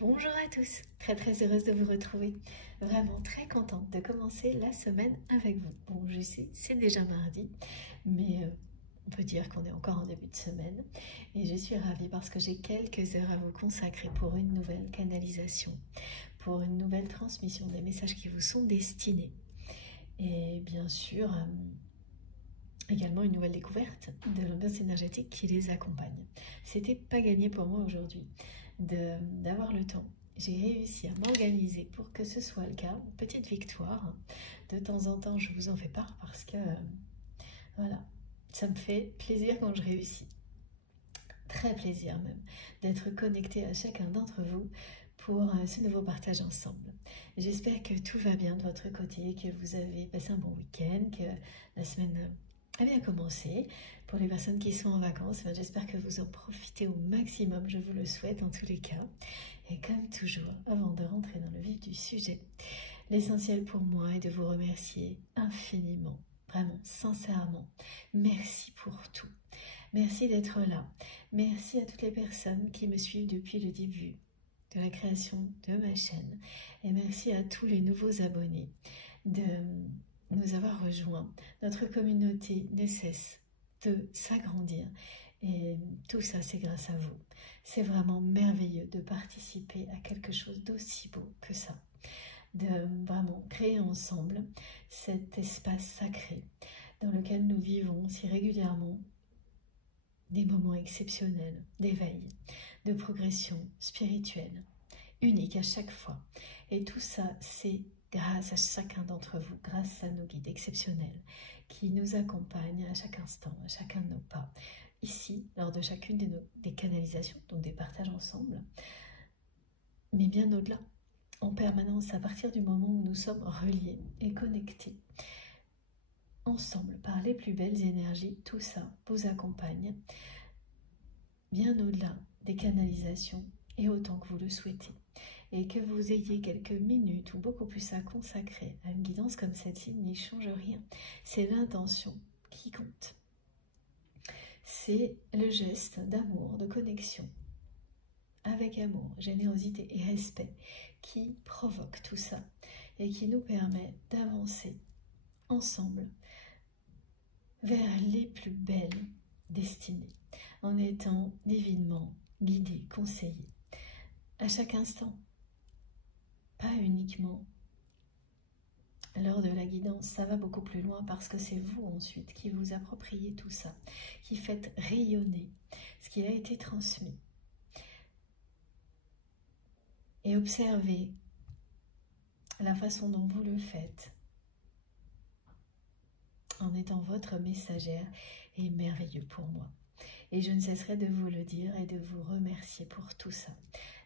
Bonjour à tous, très heureuse de vous retrouver, vraiment très contente de commencer la semaine avec vous. Bon, je sais, c'est déjà mardi, mais on peut dire qu'on est encore en début de semaine et je suis ravie parce que j'ai quelques heures à vous consacrer pour une nouvelle canalisation, pour une nouvelle transmission des messages qui vous sont destinés et bien sûr également une nouvelle découverte de l'ambiance énergétique qui les accompagne. C'était pas gagné pour moi aujourd'hui d'avoir le temps. J'ai réussi à m'organiser pour que ce soit le cas. Une petite victoire. De temps en temps, je vous en fais part parce que voilà, ça me fait plaisir quand je réussis. Très plaisir même d'être connecté à chacun d'entre vous pour ce nouveau partage ensemble. J'espère que tout va bien de votre côté, que vous avez passé un bon week-end, que la semaine a bien commencé. Pour les personnes qui sont en vacances, j'espère que vous en profitez au maximum, je vous le souhaite en tous les cas. Et comme toujours, avant de rentrer dans le vif du sujet, l'essentiel pour moi est de vous remercier infiniment, vraiment, sincèrement. Merci pour tout. Merci d'être là. Merci à toutes les personnes qui me suivent depuis le début de la création de ma chaîne. Et merci à tous les nouveaux abonnés de nous avoir rejoints. Notre communauté ne cesse de s'agrandir. Et tout ça, c'est grâce à vous. C'est vraiment merveilleux de participer à quelque chose d'aussi beau que ça. De vraiment créer ensemble cet espace sacré dans lequel nous vivons si régulièrement des moments exceptionnels d'éveil, de progression spirituelle, unique à chaque fois. Et tout ça, c'est grâce à chacun d'entre vous, grâce à nos guides exceptionnels qui nous accompagnent à chaque instant, à chacun de nos pas. Ici, lors de chacune des canalisations, donc des partages ensemble, mais bien au-delà, en permanence, à partir du moment où nous sommes reliés et connectés, ensemble, par les plus belles énergies, tout ça vous accompagne bien au-delà des canalisations et autant que vous le souhaitez. Et que vous ayez quelques minutes ou beaucoup plus à consacrer à une guidance comme celle-ci n'y change rien. C'est l'intention qui compte. C'est le geste d'amour, de connexion, avec amour, générosité et respect qui provoque tout ça et qui nous permet d'avancer ensemble vers les plus belles destinées, en étant divinement guidés, conseillés, à chaque instant. Pas uniquement lors de la guidance, ça va beaucoup plus loin parce que c'est vous ensuite qui vous appropriez tout ça, qui faites rayonner ce qui a été transmis. Et observez la façon dont vous le faites en étant votre messagère est merveilleux pour moi. Et je ne cesserai de vous le dire et de vous remercier pour tout ça.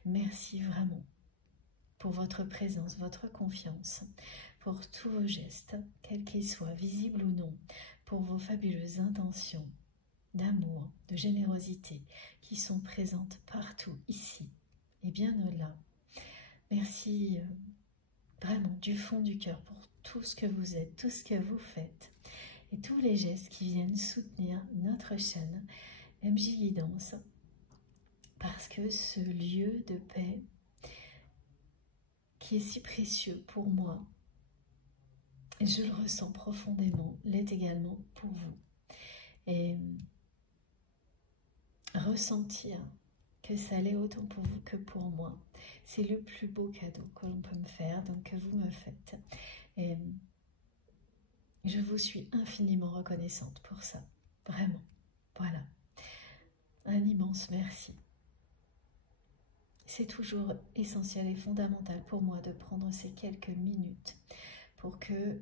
Merci vraiment pour votre présence, votre confiance, pour tous vos gestes, quels qu'ils soient, visibles ou non, pour vos fabuleuses intentions d'amour, de générosité qui sont présentes partout ici et bien au-delà. Merci vraiment du fond du cœur pour tout ce que vous êtes, tout ce que vous faites et tous les gestes qui viennent soutenir notre chaîne MJ Guidance, parce que ce lieu de paix qui est si précieux pour moi, et je le ressens profondément, l'est également pour vous. Et ressentir que ça l'est autant pour vous que pour moi, c'est le plus beau cadeau que l'on peut me faire, donc que vous me faites. Et je vous suis infiniment reconnaissante pour ça, vraiment. Voilà, un immense merci. C'est toujours essentiel et fondamental pour moi de prendre ces quelques minutes pour que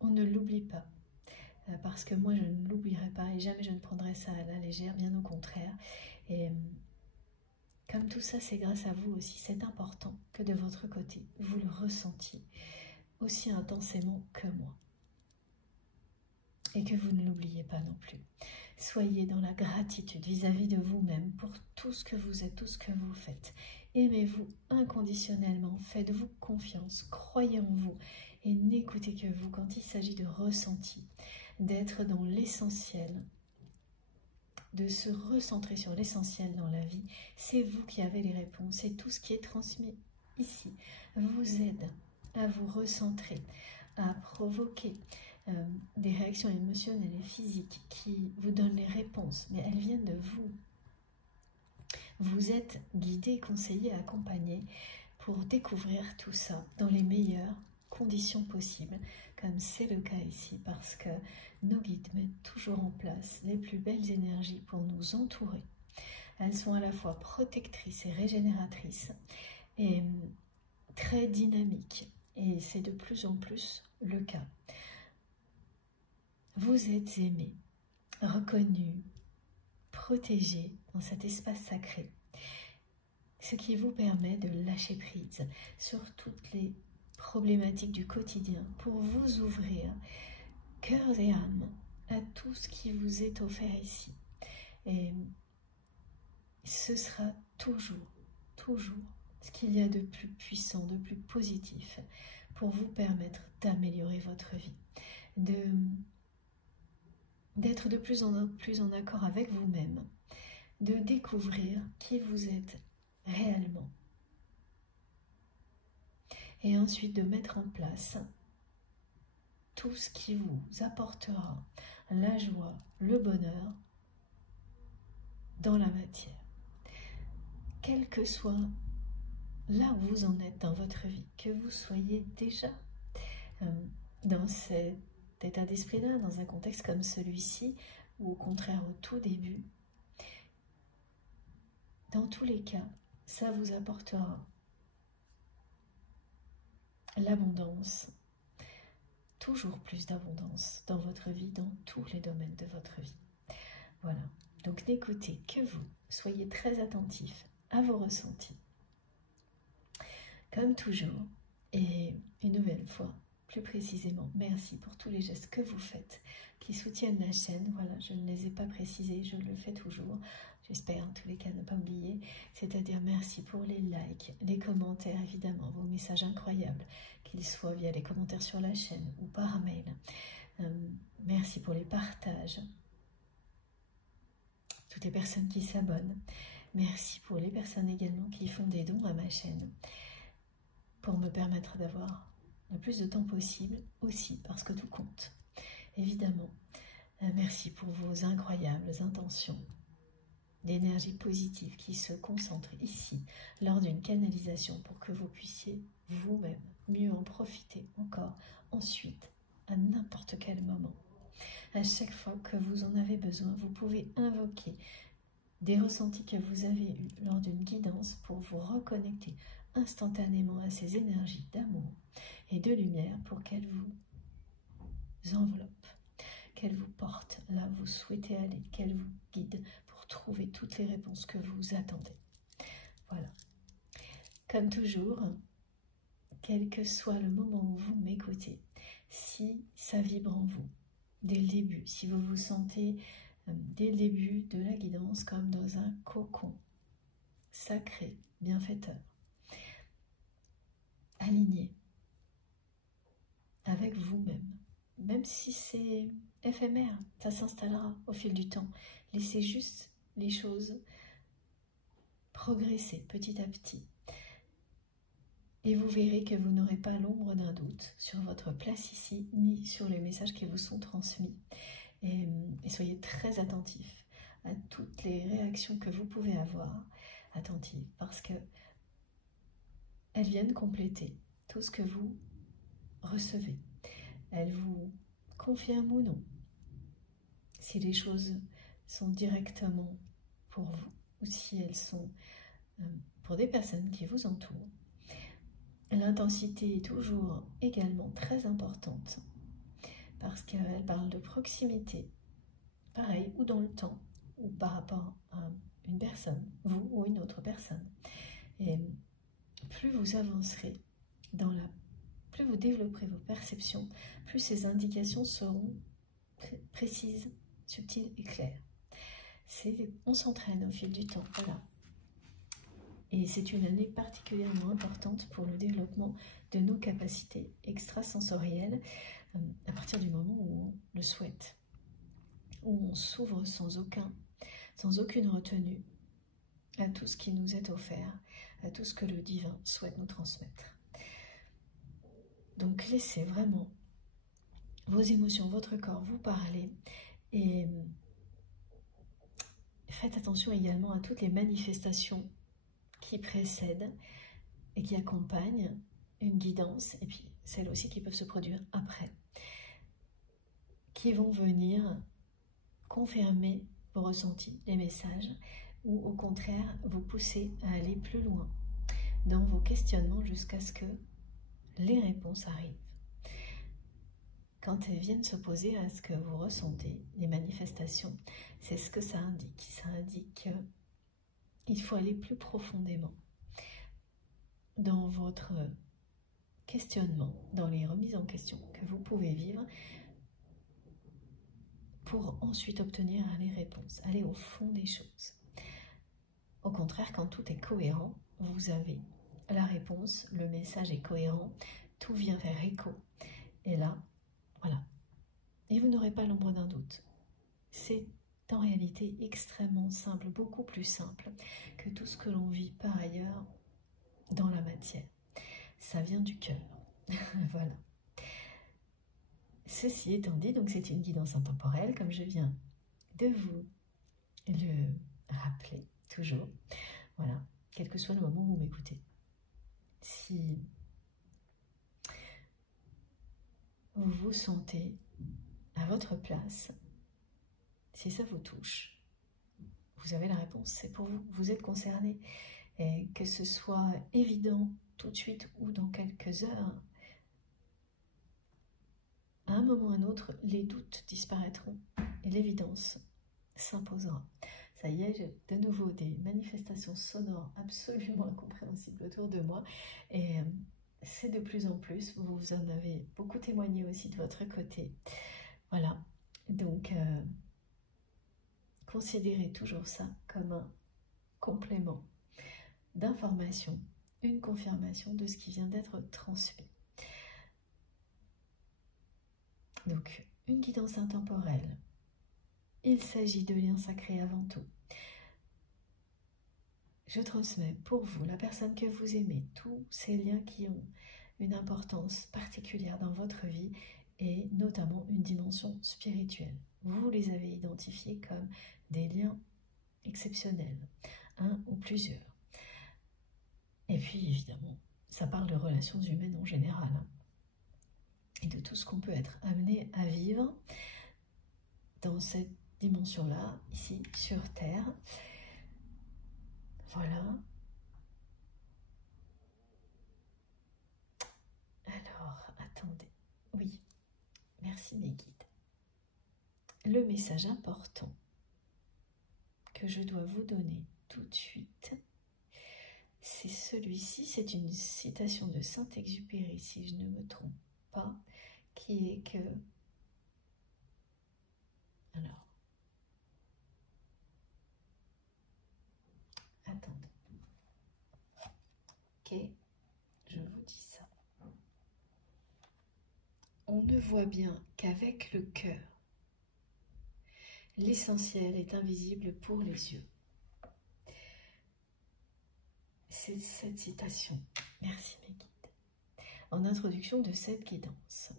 on ne l'oublie pas. Parce que moi, je ne l'oublierai pas et jamais je ne prendrai ça à la légère, bien au contraire. Et comme tout ça, c'est grâce à vous aussi, c'est important que de votre côté, vous le ressentiez aussi intensément que moi. Et que vous ne l'oubliez pas non plus. Soyez dans la gratitude vis-à-vis de vous-même pour tout ce que vous êtes, tout ce que vous faites. Aimez-vous inconditionnellement, faites-vous confiance, croyez en vous et n'écoutez que vous quand il s'agit de ressenti, d'être dans l'essentiel de se recentrer sur l'essentiel dans la vie. C'est vous qui avez les réponses et tout ce qui est transmis ici vous aide à vous recentrer, à provoquer des réactions émotionnelles et physiques qui vous donnent les réponses, mais elles viennent de vous. Vous êtes guidé, conseillé, accompagné pour découvrir tout ça dans les meilleures conditions possibles, comme c'est le cas ici, parce que nos guides mettent toujours en place les plus belles énergies pour nous entourer. Elles sont à la fois protectrices et régénératrices et très dynamiques, et c'est de plus en plus le cas. Vous êtes aimé, reconnu, protégé dans cet espace sacré, ce qui vous permet de lâcher prise sur toutes les problématiques du quotidien pour vous ouvrir cœur et âme à tout ce qui vous est offert ici. Et ce sera toujours ce qu'il y a de plus puissant, de plus positif pour vous permettre d'améliorer votre vie, d'être de plus en plus en accord avec vous-même, de découvrir qui vous êtes réellement. Et ensuite de mettre en place tout ce qui vous apportera la joie, le bonheur dans la matière. Quel que soit là où vous en êtes dans votre vie, que vous soyez déjà dans cet état d'esprit-là, dans un contexte comme celui-ci, ou au contraire au tout début, dans tous les cas, ça vous apportera l'abondance, toujours plus d'abondance dans votre vie, dans tous les domaines de votre vie. Voilà, donc n'écoutez que vous, soyez très attentifs à vos ressentis. Comme toujours, et une nouvelle fois, plus précisément, merci pour tous les gestes que vous faites, qui soutiennent la chaîne. Voilà, je ne les ai pas précisés, je le fais toujours. J'espère en tous les cas ne pas oublier. C'est-à-dire merci pour les likes, les commentaires, évidemment, vos messages incroyables, qu'ils soient via les commentaires sur la chaîne ou par mail. Merci pour les partages. Toutes les personnes qui s'abonnent. Merci pour les personnes également qui font des dons à ma chaîne, pour me permettre d'avoir le plus de temps possible aussi, parce que tout compte, évidemment. Merci pour vos incroyables intentions d'énergie positive qui se concentrent ici lors d'une canalisation pour que vous puissiez vous-même mieux en profiter encore ensuite, à n'importe quel moment. À chaque fois que vous en avez besoin, vous pouvez invoquer des ressentis que vous avez eus lors d'une guidance pour vous reconnecter instantanément à ces énergies d'amour et de lumière pour qu'elles vous enveloppent, qu'elles vous portent là où vous souhaitez aller, qu'elles vous guident pour trouver toutes les réponses que vous attendez. Voilà. Comme toujours, quel que soit le moment où vous m'écoutez, si ça vibre en vous, dès le début, si vous vous sentez dès le début de la guidance comme dans un cocon sacré, bienfaiteur, aligné avec vous-même, même si c'est éphémère, ça s'installera au fil du temps. Laissez juste les choses progresser petit à petit. Et vous verrez que vous n'aurez pas l'ombre d'un doute sur votre place ici, ni sur les messages qui vous sont transmis. Et soyez très attentifs à toutes les réactions que vous pouvez avoir, attentifs, parce que elles viennent compléter tout ce que vous recevez. Elles vous confirment ou non si les choses sont directement pour vous ou si elles sont pour des personnes qui vous entourent. L'intensité est toujours également très importante parce qu'elle parle de proximité, pareil, ou dans le temps, ou par rapport à une personne, vous ou une autre personne. Et plus vous avancerez plus vous développerez vos perceptions, plus ces indications seront précises, subtiles et claires. On s'entraîne au fil du temps, voilà. Et c'est une année particulièrement importante pour le développement de nos capacités extrasensorielles à partir du moment où on le souhaite, où on s'ouvre sans aucun sans aucune retenue, à tout ce qui nous est offert, à tout ce que le divin souhaite nous transmettre. Donc laissez vraiment vos émotions, votre corps vous parler et faites attention également à toutes les manifestations qui précèdent et qui accompagnent une guidance, et puis celles aussi qui peuvent se produire après, qui vont venir confirmer vos ressentis, les messages, ou au contraire vous pousser à aller plus loin dans vos questionnements jusqu'à ce que les réponses arrivent. Quand elles viennent s'opposer à ce que vous ressentez, les manifestations, c'est ce que ça indique. Ça indique qu'il faut aller plus profondément dans votre questionnement, dans les remises en question que vous pouvez vivre pour ensuite obtenir les réponses, aller au fond des choses. Au contraire, quand tout est cohérent, vous avez la réponse, le message est cohérent, tout vient faire écho. Et là, voilà. Et vous n'aurez pas l'ombre d'un doute. C'est en réalité extrêmement simple, beaucoup plus simple que tout ce que l'on vit par ailleurs dans la matière. Ça vient du cœur. Voilà. Ceci étant dit, donc c'est une guidance intemporelle, comme je viens de vous le rappeler, toujours. Voilà, quel que soit le moment où vous m'écoutez. Si vous vous sentez à votre place, si ça vous touche, vous avez la réponse, c'est pour vous, vous êtes concerné. Et que ce soit évident tout de suite ou dans quelques heures, à un moment ou à un autre, les doutes disparaîtront et l'évidence s'imposera. Ça y est, j'ai de nouveau des manifestations sonores absolument incompréhensibles autour de moi et c'est de plus en plus, vous en avez beaucoup témoigné aussi de votre côté. Voilà, donc considérez toujours ça comme un complément d'information, une confirmation de ce qui vient d'être transmis. Donc, une guidance intemporelle. Il s'agit de liens sacrés avant tout. Je transmets pour vous, la personne que vous aimez, tous ces liens qui ont une importance particulière dans votre vie et notamment une dimension spirituelle. Vous les avez identifiés comme des liens exceptionnels, un ou plusieurs. Et puis évidemment, ça parle de relations humaines en général, hein, et de tout ce qu'on peut être amené à vivre dans cette dimension-là, ici sur Terre. Voilà. Alors, attendez. Oui, merci mes guides. Le message important que je dois vous donner tout de suite, c'est celui-ci. C'est une citation de Saint-Exupéry, si je ne me trompe pas, qui est que... Alors, attendez. Ok, je vous dis ça. On ne voit bien qu'avec le cœur. L'essentiel est invisible pour les yeux. C'est cette citation. Merci mes guides. En introduction de cette guidance,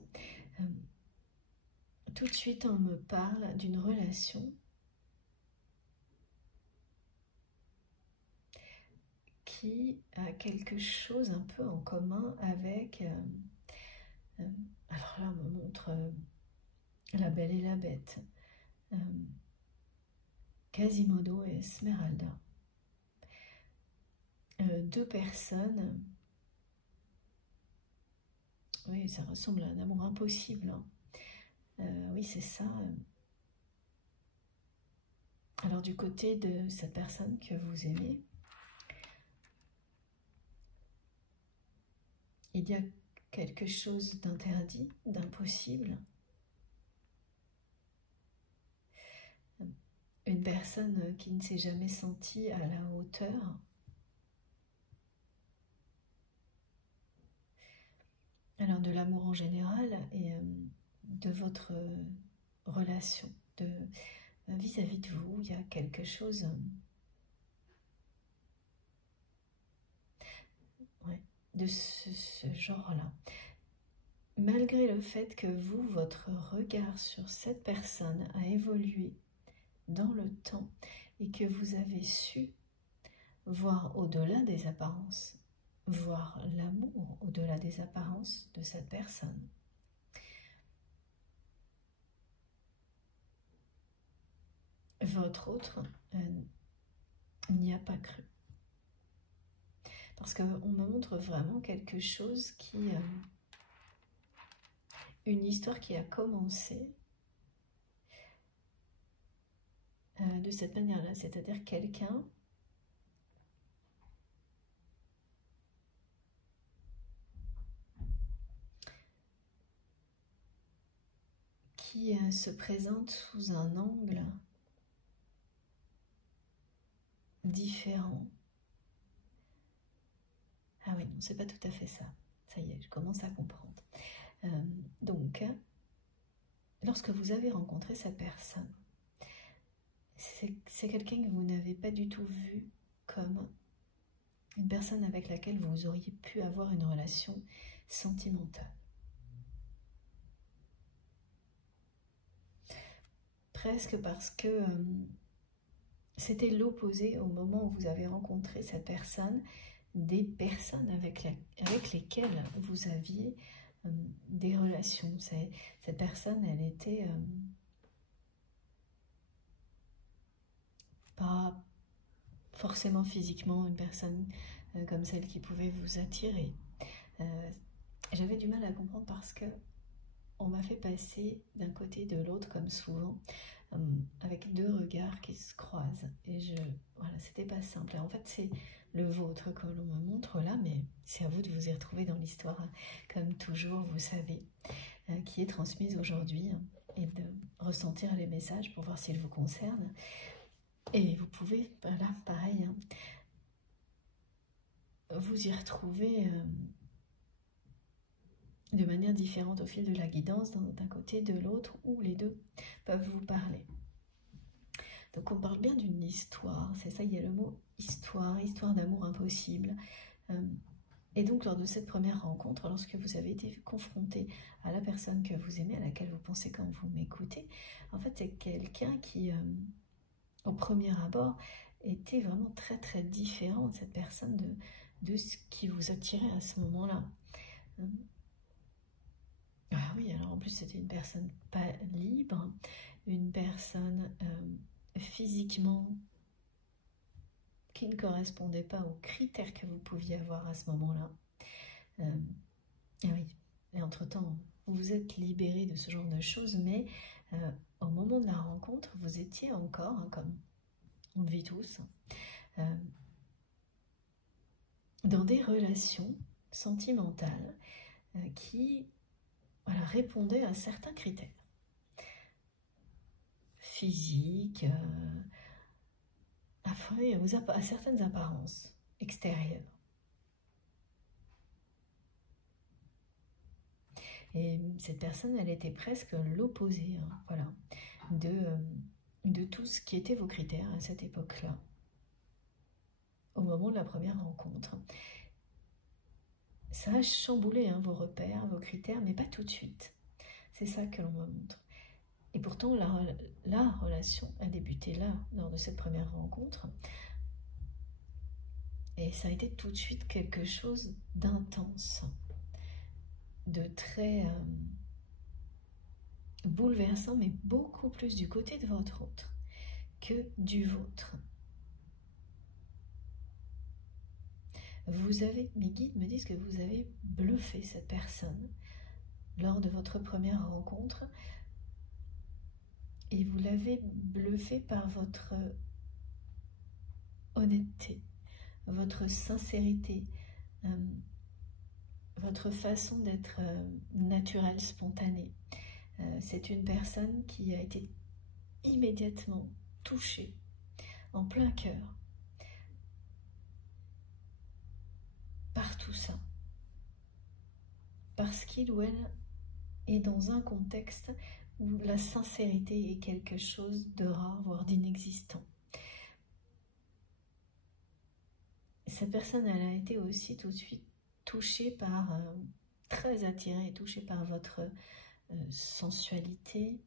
tout de suite on me parle d'une relation qui a quelque chose un peu en commun avec... alors là on me montre La Belle et la Bête, Quasimodo et Esmeralda. Deux personnes, oui, ça ressemble à un amour impossible, hein. Oui, c'est ça. Alors du côté de cette personne que vous aimez, il y a quelque chose d'interdit, d'impossible. Une personne qui ne s'est jamais sentie à la hauteur. Alors de l'amour en général et de votre relation, vis-à-vis de vous, il y a quelque chose de ce genre-là. Malgré le fait que vous, votre regard sur cette personne a évolué dans le temps et que vous avez su voir au-delà des apparences, voir l'amour au-delà des apparences de cette personne. Votre autre n'y a pas cru. Parce qu'on me montre vraiment quelque chose qui... une histoire qui a commencé de cette manière-là, c'est-à-dire quelqu'un qui se présente sous un angle différent. Ah oui, non, c'est pas tout à fait ça. Ça y est, je commence à comprendre. Donc, lorsque vous avez rencontré cette personne, c'est quelqu'un que vous n'avez pas du tout vu comme une personne avec laquelle vous auriez pu avoir une relation sentimentale. Presque parce que c'était l'opposé au moment où vous avez rencontré cette personne, des personnes avec lesquelles vous aviez des relations. Cette personne, elle était pas forcément physiquement une personne comme celle qui pouvait vous attirer. J'avais du mal à comprendre parce que on m'a fait passer d'un côté et de l'autre comme souvent, avec deux regards qui se croisent. Et voilà, c'était pas simple. Et en fait, c'est le vôtre que l'on me montre là, mais c'est à vous de vous y retrouver dans l'histoire, comme toujours, vous savez, qui est transmise aujourd'hui, et de ressentir les messages pour voir s'ils vous concernent. Et vous pouvez, voilà, pareil, vous y retrouver de manière différente au fil de la guidance, d'un côté, de l'autre, ou les deux peuvent vous parler. Donc on parle bien d'une histoire, c'est ça, il y a le mot histoire, histoire d'amour impossible. Et donc lors de cette première rencontre, lorsque vous avez été confronté à la personne que vous aimez, à laquelle vous pensez quand vous m'écoutez, en fait c'est quelqu'un qui, au premier abord, était vraiment très très différent de cette personne, de ce qui vous attirait à ce moment-là. Ah oui, alors en plus c'était une personne pas libre, une personne physiquement qui ne correspondait pas aux critères que vous pouviez avoir à ce moment-là. Et oui, et entre-temps, vous vous êtes libéré de ce genre de choses, mais au moment de la rencontre, vous étiez encore, comme on le vit tous, dans des relations sentimentales qui répondaient à certains critères. Physiques, à certaines apparences extérieures. Et cette personne, elle était presque l'opposé, voilà, de tout ce qui était vos critères à cette époque-là, au moment de la première rencontre. Ça a chamboulé vos repères, vos critères, mais pas tout de suite. C'est ça que l'on me montre. Et pourtant, la relation a débuté là, lors de cette première rencontre. Et ça a été tout de suite quelque chose d'intense, de très bouleversant, mais beaucoup plus du côté de votre autre que du vôtre. Mes guides me disent que vous avez bluffé cette personne lors de votre première rencontre, et vous l'avez bluffé par votre honnêteté, votre sincérité, votre façon d'être naturelle, spontanée. C'est une personne qui a été immédiatement touchée, en plein cœur, par tout ça. Parce qu'il ou elle est dans un contexte où la sincérité est quelque chose de rare, voire d'inexistant. Cette personne, elle a été aussi tout de suite touchée par, très attirée, touchée par votre sensualité,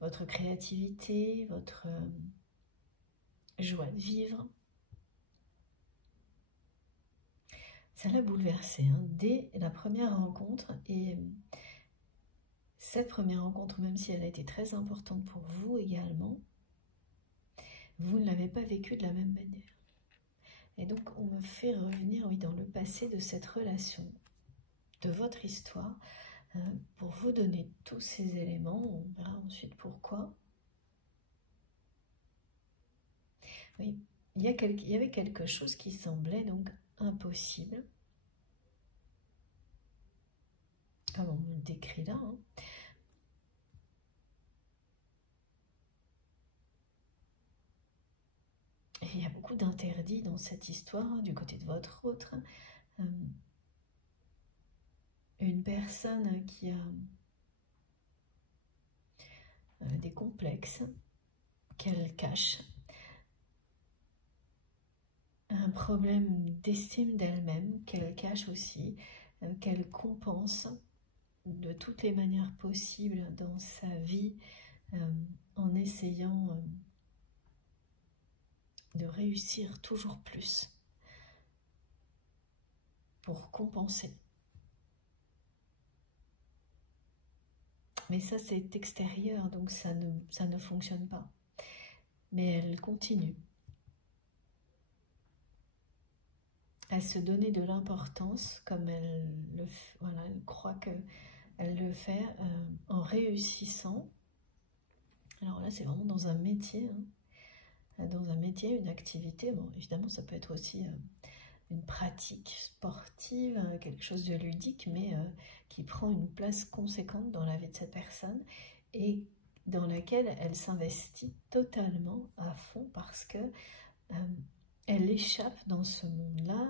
votre créativité, votre joie de vivre. Ça l'a bouleversé dès la première rencontre, et cette première rencontre, même si elle a été très importante pour vous également, vous ne l'avez pas vécue de la même manière. Et donc on me fait revenir, oui, dans le passé de cette relation, de votre histoire, pour vous donner tous ces éléments. On verra ensuite pourquoi. Oui, il y avait quelque chose qui semblait donc impossible, comme on me le décrit là. Et il y a beaucoup d'interdits dans cette histoire, du côté de votre autre. Une personne qui a des complexes qu'elle cache, un problème d'estime d'elle-même qu'elle cache aussi, qu'elle compense de toutes les manières possibles dans sa vie, en essayant de réussir toujours plus pour compenser. Mais ça, c'est extérieur, donc ça ne fonctionne pas. Mais elle continue à se donner de l'importance, comme elle croit qu'elle le fait, en réussissant. Alors là, c'est vraiment dans un métier, une activité. Bon, évidemment, ça peut être aussi une pratique sportive, quelque chose de ludique, mais qui prend une place conséquente dans la vie de cette personne et dans laquelle elle s'investit totalement à fond, parce que elle échappe dans ce monde-là,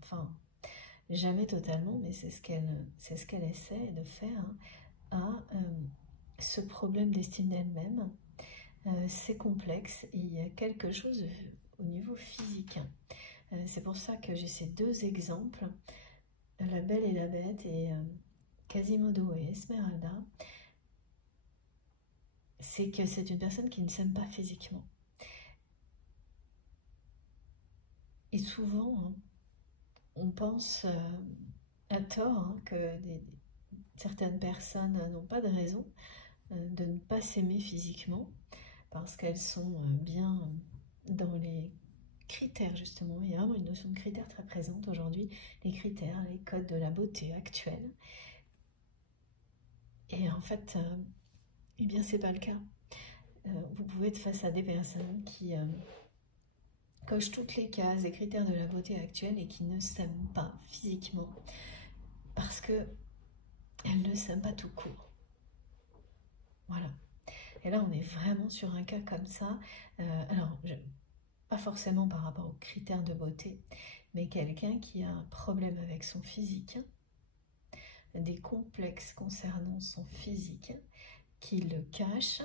enfin, jamais totalement, mais c'est ce qu'elle essaie de faire, à ce problème d'estime d'elle-même. C'est complexe, et il y a quelque chose au niveau physique. C'est pour ça que j'ai ces deux exemples, La Belle et la Bête et Quasimodo et Esmeralda. C'est que c'est une personne qui ne s'aime pas physiquement. Et souvent, on pense à tort que certaines personnes n'ont pas de raison de ne pas s'aimer physiquement, parce qu'elles sont bien dans les critères, justement. Il y a vraiment une notion de critères très présente aujourd'hui, les critères, les codes de la beauté actuelle. Et en fait, eh bien, c'est pas le cas. Vous pouvez être face à des personnes qui cochent toutes les cases, les critères de la beauté actuelle, et qui ne s'aiment pas physiquement, parce que elles ne s'aiment pas tout court. Voilà. Et là, on est vraiment sur un cas comme ça. Alors, pas forcément par rapport aux critères de beauté, mais quelqu'un qui a un problème avec son physique, des complexes concernant son physique, qui le cache.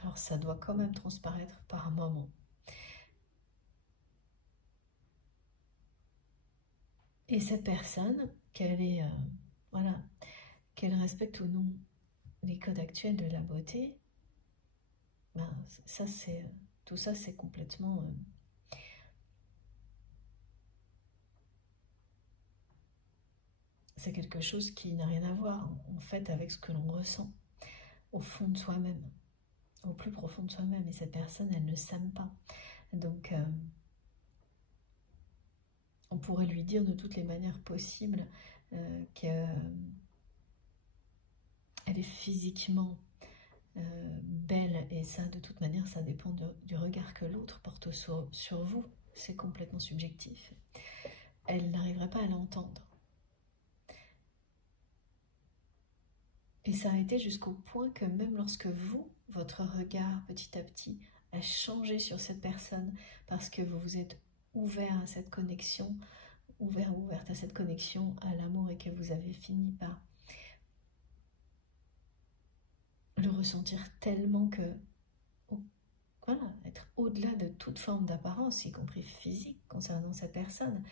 Alors, ça doit quand même transparaître par moment. Et cette personne, qu'elle respecte ou non les codes actuels de la beauté, ben, tout ça, c'est complètement c'est quelque chose qui n'a rien à voir, en fait, avec ce que l'on ressent au fond de soi-même, au plus profond de soi-même. Et cette personne, elle ne s'aime pas. Donc, on pourrait lui dire de toutes les manières possibles qu'elle est physiquement belle, et ça, de toute manière, ça dépend du regard que l'autre porte sur vous. C'est complètement subjectif. Elle n'arriverait pas à l'entendre. Et ça a été jusqu'au point que même lorsque votre regard, petit à petit, a changé sur cette personne, parce que vous vous êtes ouvert à cette connexion, ouverte à cette connexion, à l'amour, et que vous avez fini par le ressentir tellement que, voilà, être au-delà de toute forme d'apparence, y compris physique concernant cette personne,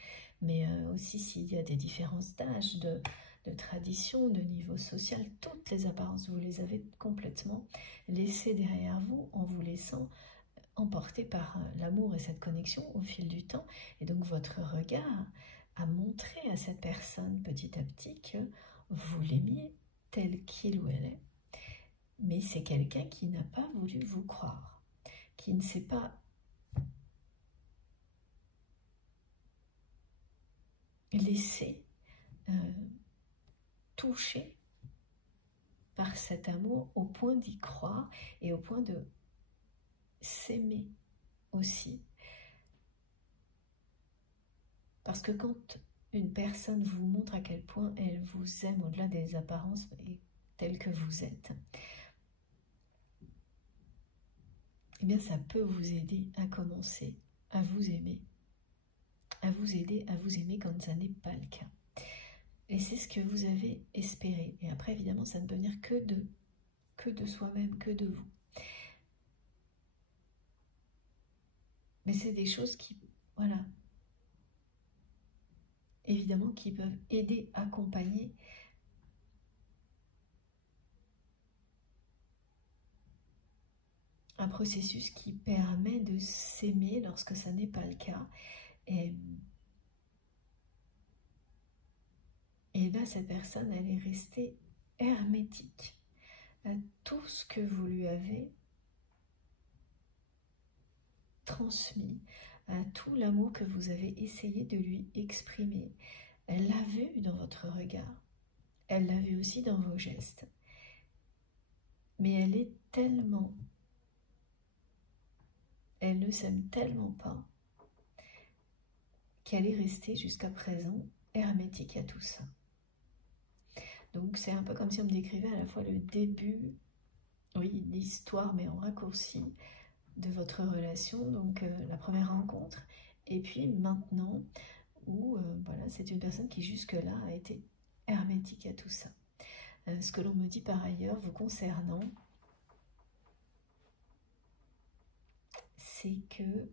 mais aussi s'il y a des différences d'âge, de tradition, de niveau social, toutes les apparences, vous les avez complètement laissées derrière vous en vous laissant emporté par l'amour et cette connexion au fil du temps. Et donc votre regard a montré à cette personne petit à petit que vous l'aimiez tel qu'il ou elle est. Mais c'est quelqu'un qui n'a pas voulu vous croire, qui ne s'est pas laissé toucher par cet amour au point d'y croire et au point de s'aimer aussi. Parce que quand une personne vous montre à quel point elle vous aime au-delà des apparences et telle que vous êtes, eh bien ça peut vous aider à commencer à vous aimer, à vous aider à vous aimer quand ça n'est pas le cas. Et c'est ce que vous avez espéré. Et après, évidemment, ça ne peut venir que de soi-même, que de vous. Mais c'est des choses qui, voilà, évidemment, qui peuvent aider, accompagner un processus qui permet de s'aimer lorsque ça n'est pas le cas. Et là, cette personne, elle est restée hermétique à tout ce que vous lui avez transmis, à tout l'amour que vous avez essayé de lui exprimer. Elle l'a vu dans votre regard, elle l'a vu aussi dans vos gestes. Mais elle est tellement, elle ne s'aime tellement pas qu'elle est restée jusqu'à présent hermétique à tout ça. Donc c'est un peu comme si on me décrivait à la fois le début, oui, l'histoire mais en raccourci de votre relation, donc la première rencontre, et puis maintenant où voilà, c'est une personne qui jusque-là a été hermétique à tout ça. Ce que l'on me dit par ailleurs vous concernant, c'est que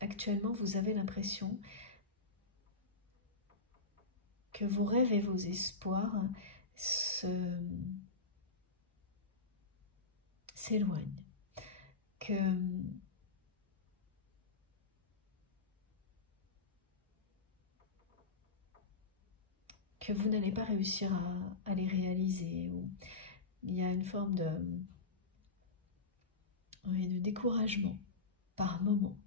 actuellement vous avez l'impression que vos rêves et vos espoirs s'éloignent, que vous n'allez pas réussir à les réaliser, ou il y a une forme de découragement par moment.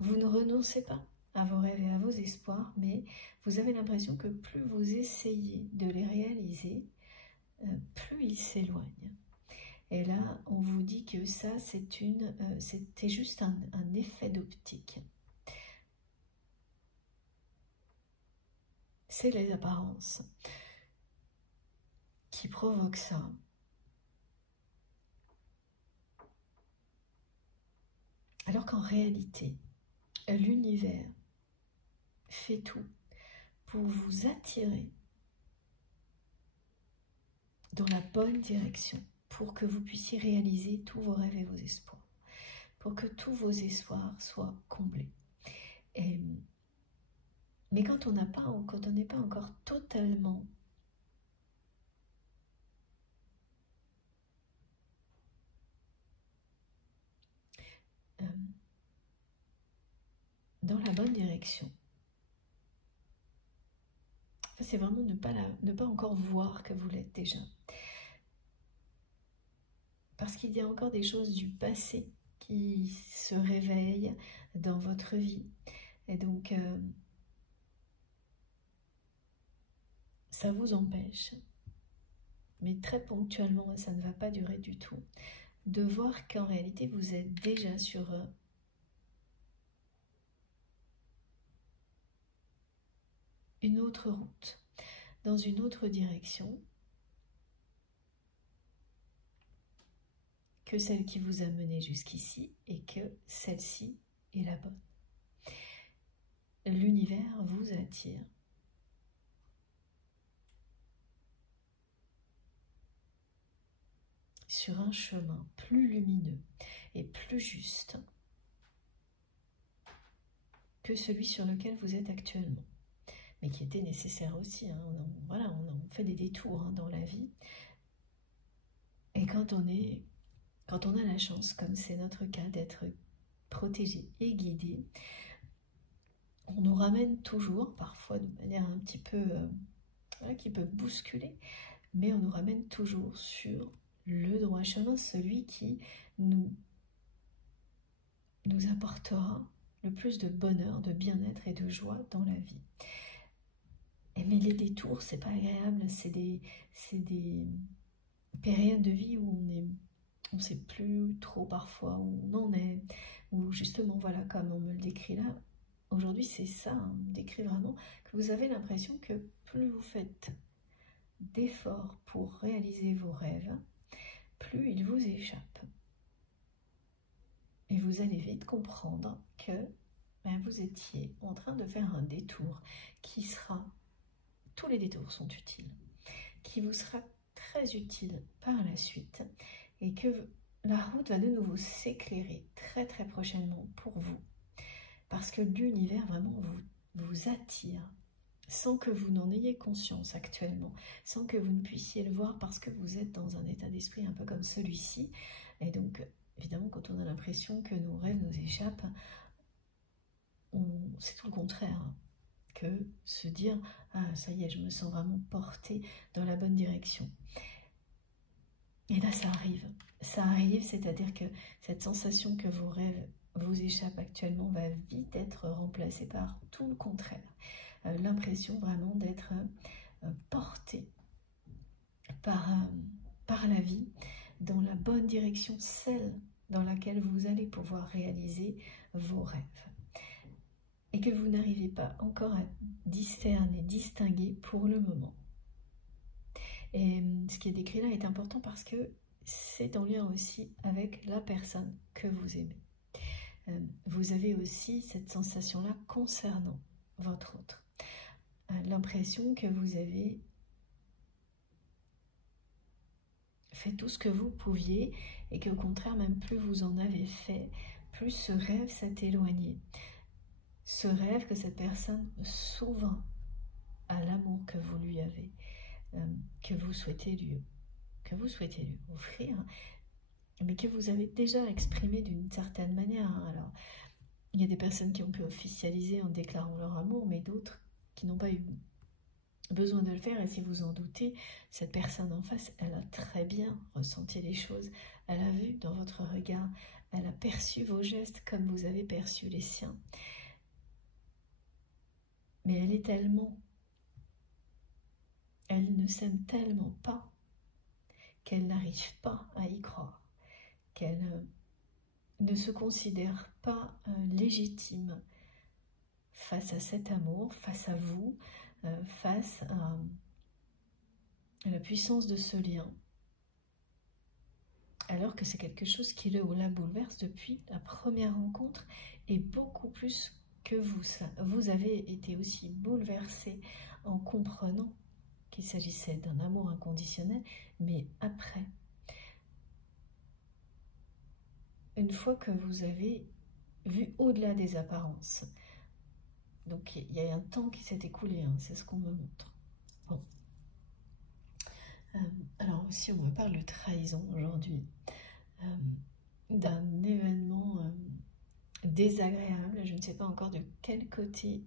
Vous ne renoncez pas à vos rêves et à vos espoirs, mais vous avez l'impression que plus vous essayez de les réaliser, plus ils s'éloignent. Et là, on vous dit que ça, c'était juste un effet d'optique. C'est les apparences qui provoquent ça. Alors qu'en réalité, l'univers fait tout pour vous attirer dans la bonne direction, pour que vous puissiez réaliser tous vos rêves et vos espoirs, pour que tous vos espoirs soient comblés. Mais quand on n'est pas encore totalement dans la bonne direction, c'est vraiment ne pas encore voir que vous l'êtes déjà. Parce qu'il y a encore des choses du passé qui se réveillent dans votre vie. Et donc, ça vous empêche, mais très ponctuellement, ça ne va pas durer du tout, de voir qu'en réalité, vous êtes déjà sur une autre route, dans une autre direction que celle qui vous a mené jusqu'ici, et que celle-ci est la bonne. l'univers vous attire sur un chemin plus lumineux et plus juste que celui sur lequel vous êtes actuellement, mais qui était nécessaire aussi. Hein. Voilà, on fait des détours hein, dans la vie. Et quand on a la chance, comme c'est notre cas, d'être protégé et guidé, on nous ramène toujours, parfois de manière un petit peu qui peut bousculer, mais on nous ramène toujours sur le droit chemin, celui qui nous apportera le plus de bonheur, de bien-être et de joie dans la vie. Mais les détours, c'est pas agréable, c'est des périodes de vie où on sait plus trop parfois où on en est, où justement, voilà, comme on me le décrit là, aujourd'hui c'est ça, hein, on décrit vraiment que vous avez l'impression que plus vous faites d'efforts pour réaliser vos rêves, plus ils vous échappent. Et vous allez vite comprendre que vous étiez en train de faire un détour qui sera, tous les détours sont utiles, qui vous sera très utile par la suite et que la route va de nouveau s'éclairer très très prochainement pour vous. Parce que l'univers vraiment vous attire sans que vous n'en ayez conscience actuellement, sans que vous ne puissiez le voir parce que vous êtes dans un état d'esprit un peu comme celui-ci. Et donc, évidemment, quand on a l'impression que nos rêves nous échappent, c'est tout le contraire hein, que se dire « Ah, ça y est, je me sens vraiment portée dans la bonne direction ». Et là, ça arrive, c'est-à-dire que cette sensation que vos rêves vous échappent actuellement va vite être remplacée par tout le contraire. L'impression vraiment d'être porté par la vie dans la bonne direction, celle dans laquelle vous allez pouvoir réaliser vos rêves. Et que vous n'arrivez pas encore à discerner, distinguer pour le moment. Et ce qui est décrit là est important parce que c'est en lien aussi avec la personne que vous aimez. Vous avez aussi cette sensation-là concernant votre autre. L'impression que vous avez fait tout ce que vous pouviez et qu'au contraire, même plus vous en avez fait, plus ce rêve s'est éloigné. Ce rêve que cette personne s'ouvre à l'amour que vous lui avez, que vous souhaitez lui offrir, mais que vous avez déjà exprimé d'une certaine manière. Alors, il y a des personnes qui ont pu officialiser en déclarant leur amour, mais d'autres qui n'ont pas eu besoin de le faire. Et si vous en doutez, cette personne en face, elle a très bien ressenti les choses. Elle a vu dans votre regard, elle a perçu vos gestes comme vous avez perçu les siens. Mais elle ne s'aime tellement pas qu'elle n'arrive pas à y croire, qu'elle ne se considère pas légitime face à cet amour, face à vous, face à la puissance de ce lien, alors que c'est quelque chose qui le ou la bouleverse depuis la première rencontre et beaucoup plus que vous. Vous avez été aussi bouleversé en comprenant qu'il s'agissait d'un amour inconditionnel, mais après, une fois que vous avez vu au-delà des apparences, donc il y a un temps qui s'est écoulé, hein, c'est ce qu'on me montre. Bon. Alors aussi on me parle de trahison aujourd'hui, d'un événement désagréable, je ne sais pas encore de quel côté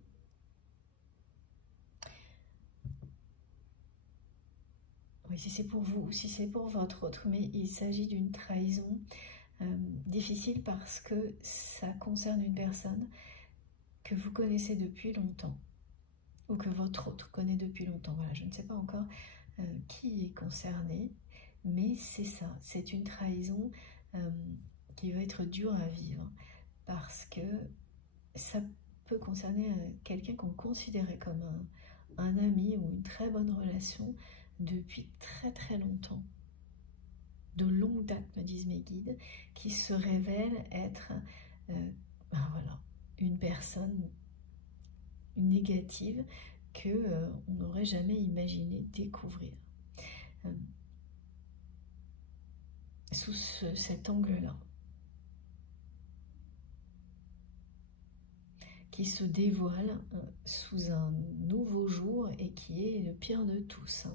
oui, si c'est pour vous ou si c'est pour votre autre, mais il s'agit d'une trahison difficile parce que ça concerne une personne que vous connaissez depuis longtemps ou que votre autre connaît depuis longtemps. Voilà, je ne sais pas encore qui est concerné, mais c'est ça, c'est une trahison qui va être dure à vivre parce que ça peut concerner quelqu'un qu'on considérait comme un ami ou une très bonne relation depuis très très longtemps, de longue date me disent mes guides, qui se révèle être voilà, une personne négative que on n'aurait jamais imaginé découvrir. Sous cet angle-là, qui se dévoile sous un nouveau jour et qui est le pire de tous.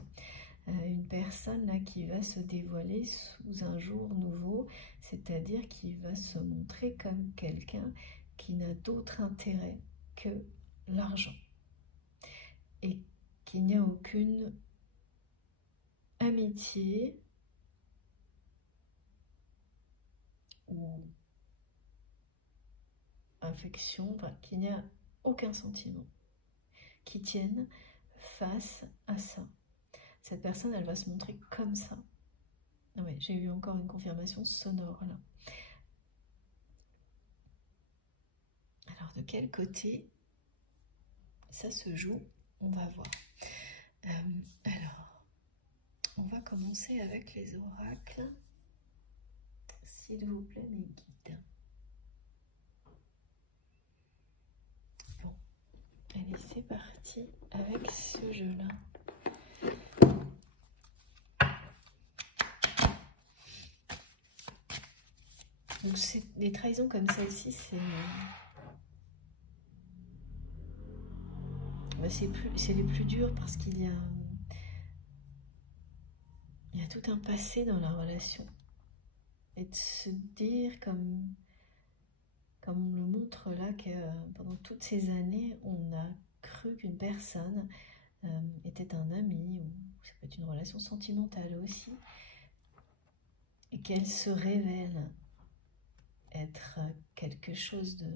Une personne là qui va se dévoiler sous un jour nouveau, c'est-à-dire qui va se montrer comme quelqu'un qui n'a d'autre intérêt que l'argent et qu'il n'y a aucune amitié ou affection, enfin, qu'il n'y a aucun sentiment qui tienne face à ça. Cette personne, elle va se montrer comme ça. Ah ouais, j'ai eu encore une confirmation sonore là. Alors, de quel côté ça se joue? On va voir. Alors, on va commencer avec les oracles. S'il vous plaît, mes guides. Bon, allez, c'est parti avec ce jeu-là. Donc, des trahisons comme celle-ci, c'est les plus dures parce qu'il y a tout un passé dans la relation. Et de se dire, comme on le montre là, que pendant toutes ces années, on a cru qu'une personne était un ami, ou ça peut être une relation sentimentale aussi, et qu'elle se révèle être quelque chose de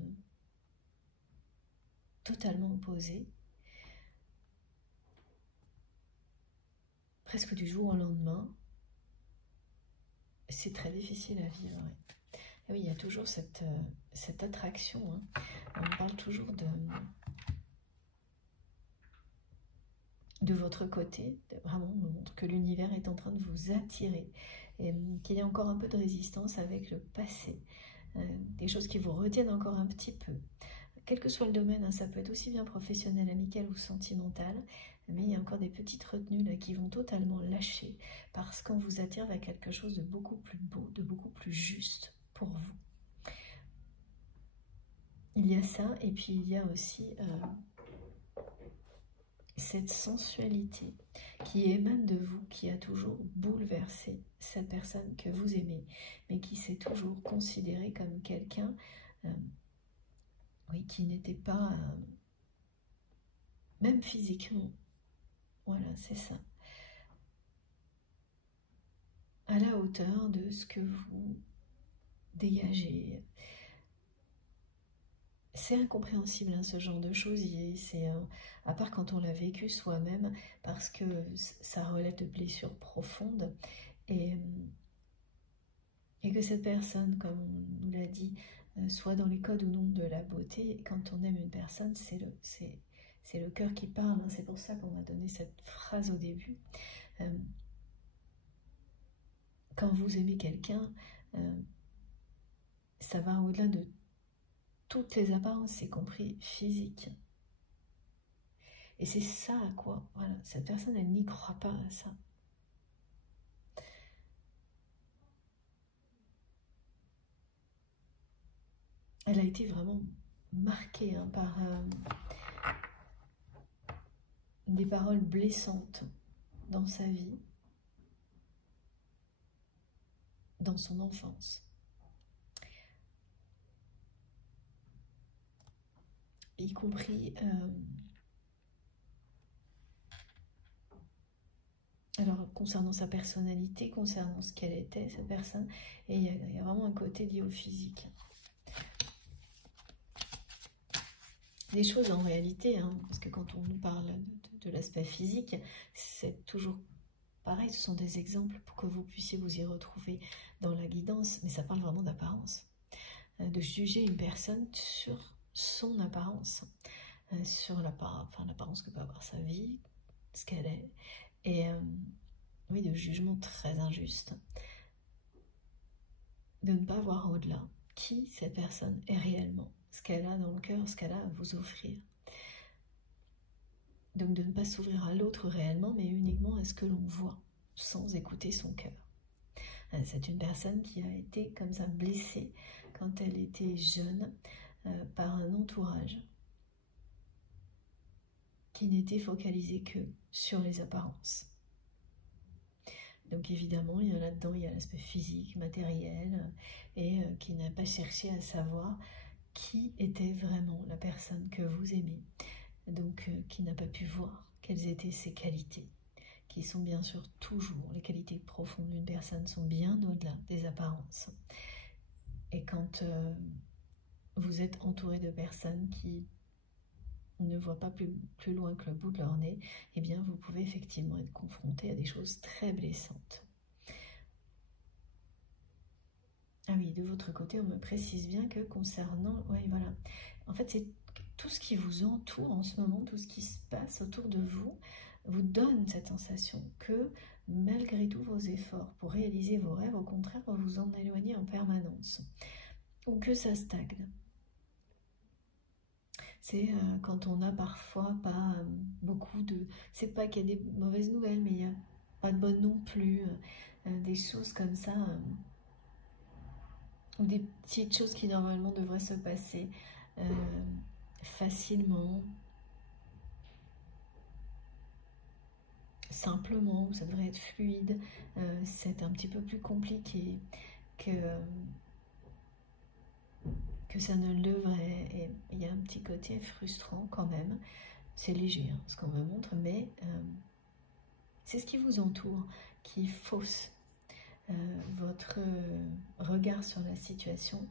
totalement opposé, presque du jour au lendemain. C'est très difficile à vivre. Ouais. Et oui, il y a toujours cette attraction. Hein. On parle toujours de votre côté. Vraiment, on montre que l'univers est en train de vous attirer. Et qu'il y a encore un peu de résistance avec le passé. Des choses qui vous retiennent encore un petit peu. Quel que soit le domaine, hein, ça peut être aussi bien professionnel, amical ou sentimental, mais il y a encore des petites retenues là qui vont totalement lâcher parce qu'on vous attire vers quelque chose de beaucoup plus beau, de beaucoup plus juste pour vous. Il y a ça, et puis il y a aussi cette sensualité qui émane de vous, qui a toujours bouleversé cette personne que vous aimez, mais qui s'est toujours considérée comme quelqu'un oui, qui n'était pas, même physiquement, voilà, c'est ça, à la hauteur de ce que vous dégagez. C'est incompréhensible, hein, ce genre de choses, à part quand on l'a vécu soi-même, parce que ça relève de blessures profondes, et que cette personne, comme on nous l'a dit, soit dans les codes ou non de la beauté. Quand on aime une personne, c'est le cœur qui parle, hein. C'est pour ça qu'on m'a donné cette phrase au début. Quand vous aimez quelqu'un, ça va au-delà de toutes les apparences, y compris physiques. Et c'est ça à quoi, voilà, cette personne, elle n'y croit pas à ça. Elle a été vraiment marquée, hein, par des paroles blessantes dans sa vie, dans son enfance. Y compris alors concernant sa personnalité, concernant ce qu'elle était, cette personne, et il y a vraiment un côté lié au physique. Des choses en réalité, hein, parce que quand on nous parle de l'aspect physique, c'est toujours pareil, ce sont des exemples pour que vous puissiez vous y retrouver dans la guidance, mais ça parle vraiment d'apparence. De juger une personne sur son apparence, sur l'apparence que peut avoir sa vie, ce qu'elle est, et oui, de jugement très injuste, de ne pas voir au-delà qui cette personne est réellement, ce qu'elle a dans le cœur, ce qu'elle a à vous offrir. Donc de ne pas s'ouvrir à l'autre réellement, mais uniquement à ce que l'on voit, sans écouter son cœur. C'est une personne qui a été comme ça blessée quand elle était jeune par un entourage qui n'était focalisé que sur les apparences. Donc évidemment, il y a là-dedans, il y a l'aspect physique, matériel, et qui n'a pas cherché à savoir qui était vraiment la personne que vous aimez. Donc qui n'a pas pu voir quelles étaient ses qualités, qui sont bien sûr toujours, les qualités profondes d'une personne sont bien au-delà des apparences. Et quand vous êtes entouré de personnes qui ne voient pas plus loin que le bout de leur nez, eh bien vous pouvez effectivement être confronté à des choses très blessantes. Ah oui, de votre côté, on me précise bien que concernant... Oui, voilà. En fait, c'est tout ce qui vous entoure en ce moment, tout ce qui se passe autour de vous, vous donne cette sensation que malgré tous vos efforts pour réaliser vos rêves, au contraire, vous vous en éloignez en permanence. Ou que ça stagne. C'est quand on n'a parfois pas beaucoup de... C'est pas qu'il y a des mauvaises nouvelles, mais il n'y a pas de bonnes non plus. Des choses comme ça, ou des petites choses qui normalement devraient se passer facilement, simplement, où ça devrait être fluide. C'est un petit peu plus compliqué que ça ne le devrait, et il y a un petit côté frustrant quand même. C'est léger hein, ce qu'on me montre, mais c'est ce qui vous entoure qui fausse votre regard sur la situation,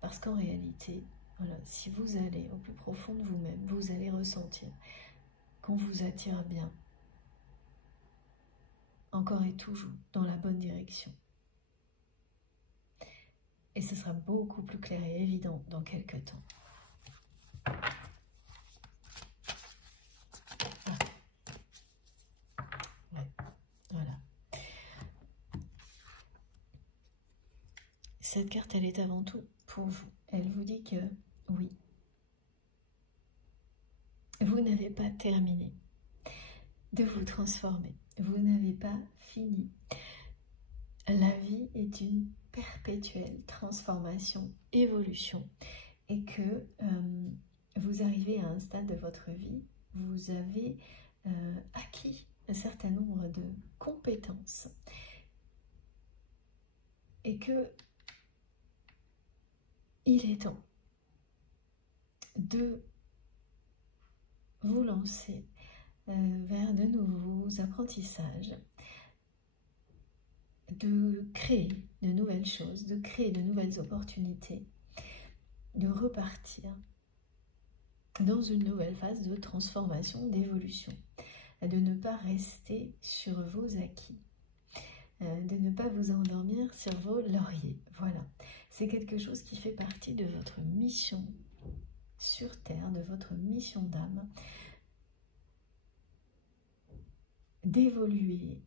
parce qu'en réalité, voilà, si vous allez au plus profond de vous-même, vous allez ressentir qu'on vous attire bien, encore et toujours, dans la bonne direction. Et ce sera beaucoup plus clair et évident dans quelques temps. Ouais, voilà. Cette carte, elle est avant tout pour vous. Elle vous dit que oui, vous n'avez pas terminé de vous transformer. Vous n'avez pas fini. La vie est une perpétuelle transformation, évolution, et que vous arrivez à un stade de votre vie, vous avez acquis un certain nombre de compétences et que il est temps de vous lancer vers de nouveaux apprentissages, de créer de nouvelles choses, de créer de nouvelles opportunités, de repartir dans une nouvelle phase de transformation, d'évolution, de ne pas rester sur vos acquis, de ne pas vous endormir sur vos lauriers. Voilà, c'est quelque chose qui fait partie de votre mission sur Terre, de votre mission d'âme, d'évoluer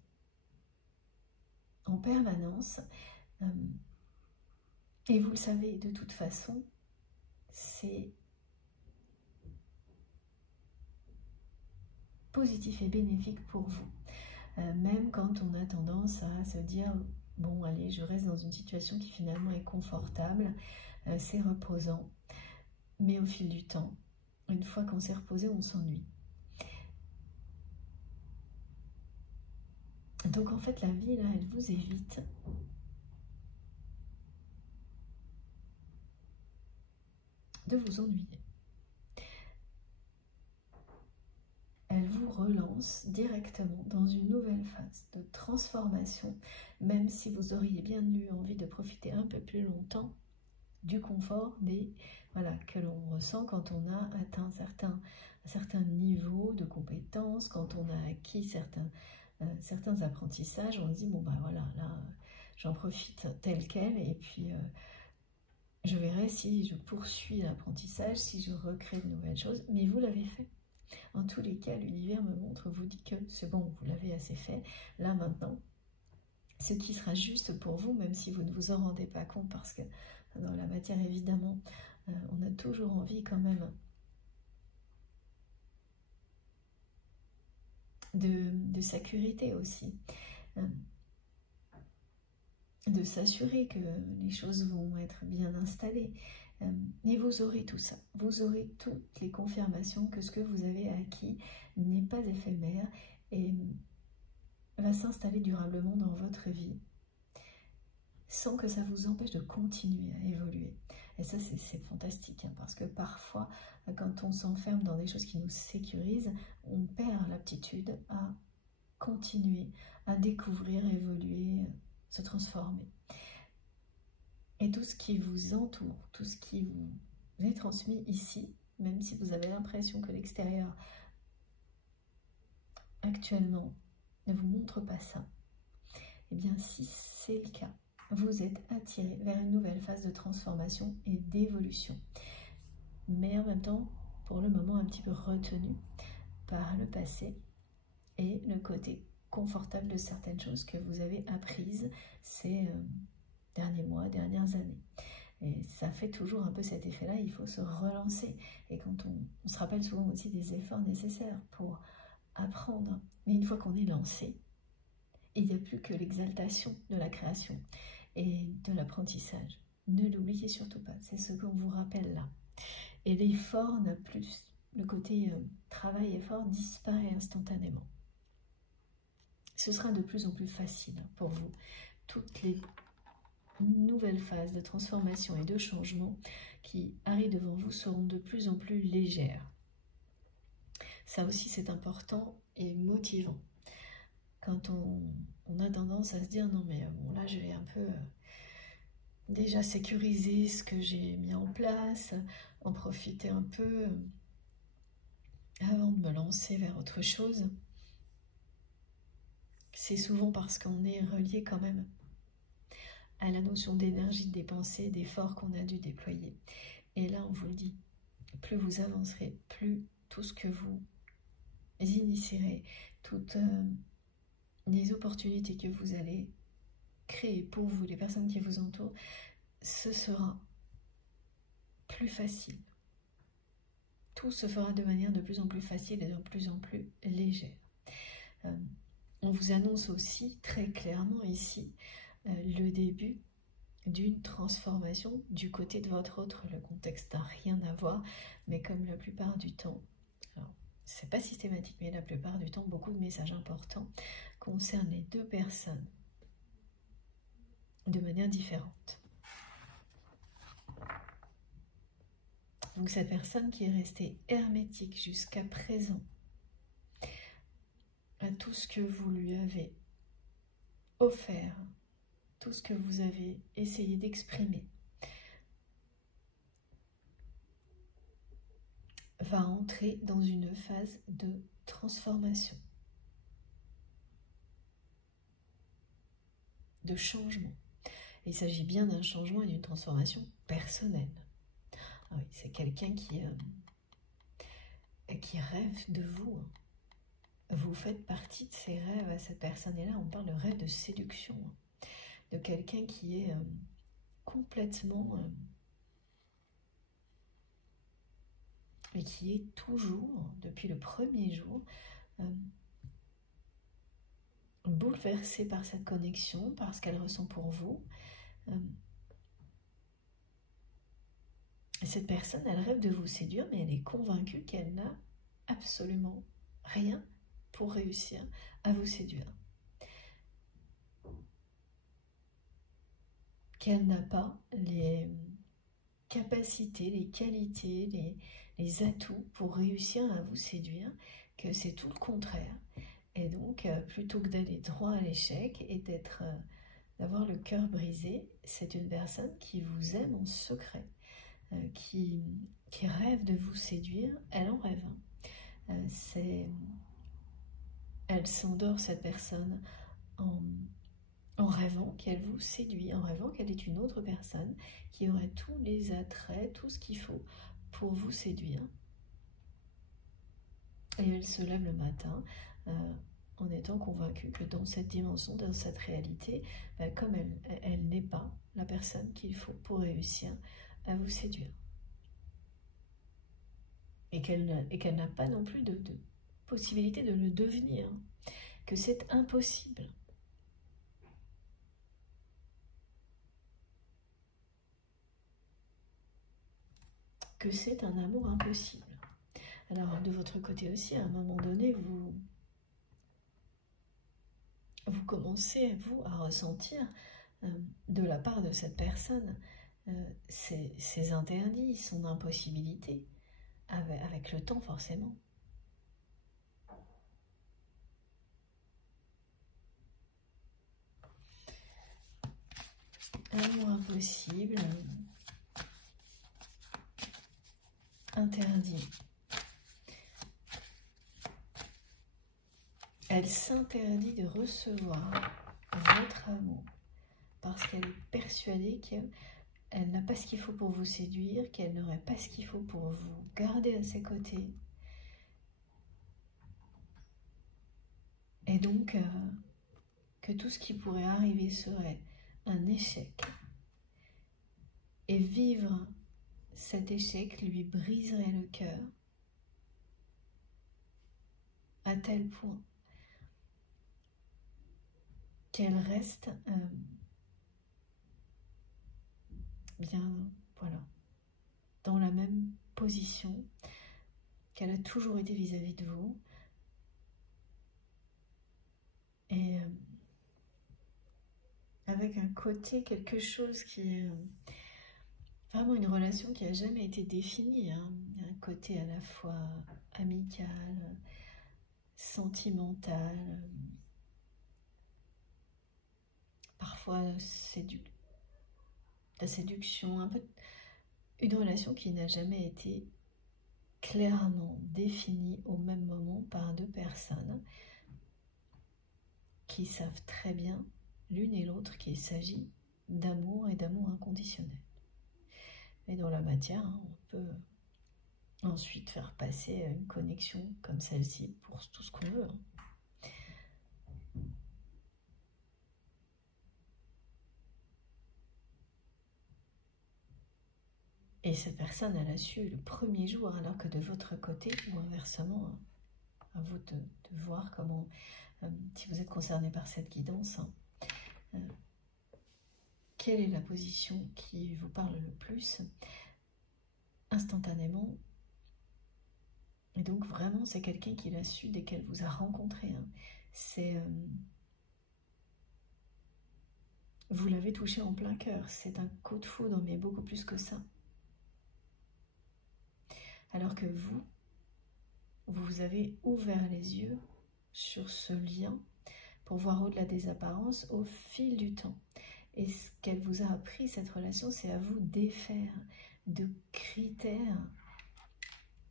en permanence. Et vous le savez, de toute façon, c'est positif et bénéfique pour vous. Même quand on a tendance à se dire « bon, allez, je reste dans une situation qui finalement est confortable, c'est reposant ». Mais au fil du temps, une fois qu'on s'est reposé, on s'ennuie. Donc en fait, la vie, là, elle vous évite de vous ennuyer. Elle vous relance directement dans une nouvelle phase de transformation, même si vous auriez bien eu envie de profiter un peu plus longtemps du confort que l'on ressent quand on a atteint un certain niveau de compétences, quand on a acquis certains apprentissages. On se dit, bon bah voilà, là j'en profite tel quel, et puis je verrai si je poursuis l'apprentissage, si je recrée de nouvelles choses, mais vous l'avez fait. En tous les cas, l'univers me montre, vous dit que c'est bon, vous l'avez assez fait. Là maintenant, ce qui sera juste pour vous, même si vous ne vous en rendez pas compte, parce que dans la matière, évidemment, on a toujours envie quand même de sécurité aussi, de s'assurer que les choses vont être bien installées. Et vous aurez tout ça, vous aurez toutes les confirmations que ce que vous avez acquis n'est pas éphémère et va s'installer durablement dans votre vie, sans que ça vous empêche de continuer à évoluer. Et ça, c'est fantastique, hein, parce que parfois, quand on s'enferme dans des choses qui nous sécurisent, on perd l'aptitude à continuer, à découvrir, évoluer, se transformer. Et tout ce qui vous entoure, tout ce qui vous est transmis ici, même si vous avez l'impression que l'extérieur actuellement ne vous montre pas ça, eh bien si c'est le cas, vous êtes attiré vers une nouvelle phase de transformation et d'évolution. Mais en même temps, pour le moment, un petit peu retenu par le passé et le côté confortable de certaines choses que vous avez apprises ces derniers mois, dernières années. Et ça fait toujours un peu cet effet-là, il faut se relancer. Et quand on se rappelle souvent aussi des efforts nécessaires pour apprendre. Mais une fois qu'on est lancé, il n'y a plus que l'exaltation de la création et de l'apprentissage. Ne l'oubliez surtout pas, c'est ce qu'on vous rappelle là. Et l'effort n'a plus, le côté travail effort disparaît instantanément. Ce sera de plus en plus facile pour vous. Toutes les nouvelles phases de transformation et de changement qui arrivent devant vous seront de plus en plus légères. Ça aussi c'est important et motivant. Quand on a tendance à se dire non mais bon là je vais un peu déjà sécuriser ce que j'ai mis en place, en profiter un peu avant de me lancer vers autre chose. C'est souvent parce qu'on est relié quand même à la notion d'énergie dépensée, d'effort qu'on a dû déployer. Et là on vous le dit, plus vous avancerez, plus tout ce que vous initierez, toutes les opportunités que vous allez créer pour vous, les personnes qui vous entourent, ce sera plus facile. Tout se fera de manière de plus en plus facile et de plus en plus légère. On vous annonce aussi très clairement ici le début d'une transformation du côté de votre autre. Le contexte n'a rien à voir, mais comme la plupart du temps, c'est pas systématique, mais la plupart du temps, beaucoup de messages importants concernent les deux personnes de manière différente. Donc cette personne qui est restée hermétique jusqu'à présent à tout ce que vous lui avez offert, tout ce que vous avez essayé d'exprimer, va entrer dans une phase de transformation, de changement. Et il s'agit bien d'un changement et d'une transformation personnelle. Ah oui, c'est quelqu'un qui rêve de vous. Vous faites partie de ses rêves à cette personne. Et là, on parle de rêve de séduction, de quelqu'un qui est complètement... et qui est toujours, depuis le premier jour, bouleversée par cette connexion, par ce qu'elle ressent pour vous. Cette personne, elle rêve de vous séduire, mais elle est convaincue qu'elle n'a absolument rien pour réussir à vous séduire. Qu'elle n'a pas les capacités, les qualités, les atouts pour réussir à vous séduire, que c'est tout le contraire. Et donc, plutôt que d'aller droit à l'échec et d'avoir le cœur brisé, c'est une personne qui vous aime en secret, qui rêve de vous séduire. Elle en rêve. Elle s'endort, cette personne, en rêvant qu'elle vous séduit, en rêvant qu'elle est une autre personne qui aurait tous les attraits, tout ce qu'il faut pour vous séduire. Et elle se lève le matin en étant convaincue que dans cette dimension, dans cette réalité, comme elle n'est pas la personne qu'il faut pour réussir à vous séduire. Et qu'elle n'a pas non plus possibilité de le devenir, que c'est impossible. Que c'est un amour impossible. Alors, de votre côté aussi, à un moment donné, vous commencez, vous, à ressentir de la part de cette personne ses interdits, son impossibilité, avec le temps forcément. Amour impossible, interdit. Elle s'interdit de recevoir votre amour parce qu'elle est persuadée qu'elle n'a pas ce qu'il faut pour vous séduire, qu'elle n'aurait pas ce qu'il faut pour vous garder à ses côtés. Et donc, que tout ce qui pourrait arriver serait un échec. Et vivre cet échec lui briserait le cœur à tel point qu'elle reste bien, voilà, dans la même position qu'elle a toujours été vis-à-vis de vous. Et avec un côté, quelque chose qui est vraiment une relation qui n'a jamais été définie, hein. Il y a un côté à la fois amical, sentimental, parfois la séduction, un peu une relation qui n'a jamais été clairement définie au même moment par deux personnes qui savent très bien l'une et l'autre qu'il s'agit d'amour et d'amour inconditionnel. Et dans la matière, hein, on peut ensuite faire passer une connexion comme celle-ci pour tout ce qu'on veut. Hein. Et cette personne, elle a su le premier jour, alors que de votre côté, ou inversement, à vous de voir comment, si vous êtes concerné par cette guidance, quelle est la position qui vous parle le plus, instantanément. Et donc vraiment, c'est quelqu'un qui l'a su dès qu'elle vous a rencontré. Hein. C'est... vous l'avez touché en plein cœur. C'est un coup de foudre, mais beaucoup plus que ça. Alors que vous avez ouvert les yeux sur ce lien pour voir au-delà des apparences au fil du temps. Et ce qu'elle vous a appris, cette relation, c'est à vous défaire de critères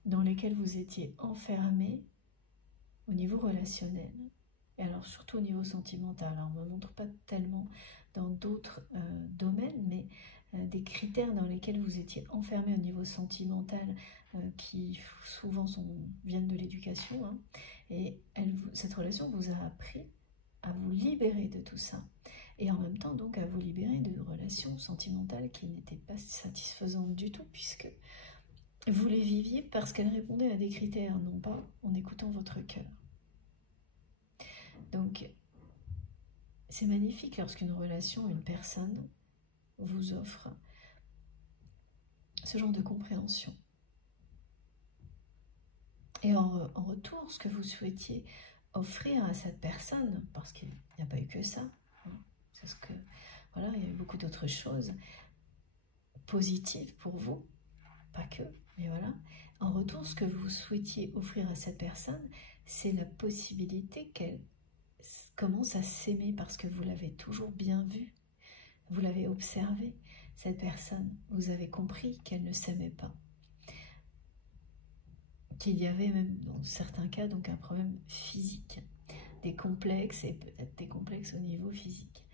dans lesquels vous étiez enfermés au niveau relationnel. Et alors surtout au niveau sentimental. Alors, on ne me montre pas tellement dans d'autres domaines, mais des critères dans lesquels vous étiez enfermés au niveau sentimental qui souvent viennent de l'éducation. Hein, et cette relation vous a appris à vous libérer de tout ça. Et en même temps, donc, à vous libérer de relations sentimentales qui n'étaient pas satisfaisantes du tout, puisque vous les viviez parce qu'elles répondaient à des critères, non pas en écoutant votre cœur. Donc, c'est magnifique lorsqu'une relation, une personne vous offre ce genre de compréhension. Et en retour, ce que vous souhaitiez offrir à cette personne, parce qu'il n'y a pas eu que ça, hein, c'est ce que, voilà, il y a eu beaucoup d'autres choses positives pour vous, pas que, mais voilà. En retour, ce que vous souhaitiez offrir à cette personne, c'est la possibilité qu'elle commence à s'aimer parce que vous l'avez toujours bien vue, vous l'avez observée, cette personne, vous avez compris qu'elle ne s'aimait pas. Qu'il y avait même dans certains cas donc un problème physique, des complexes et peut-être des complexes au niveau physique.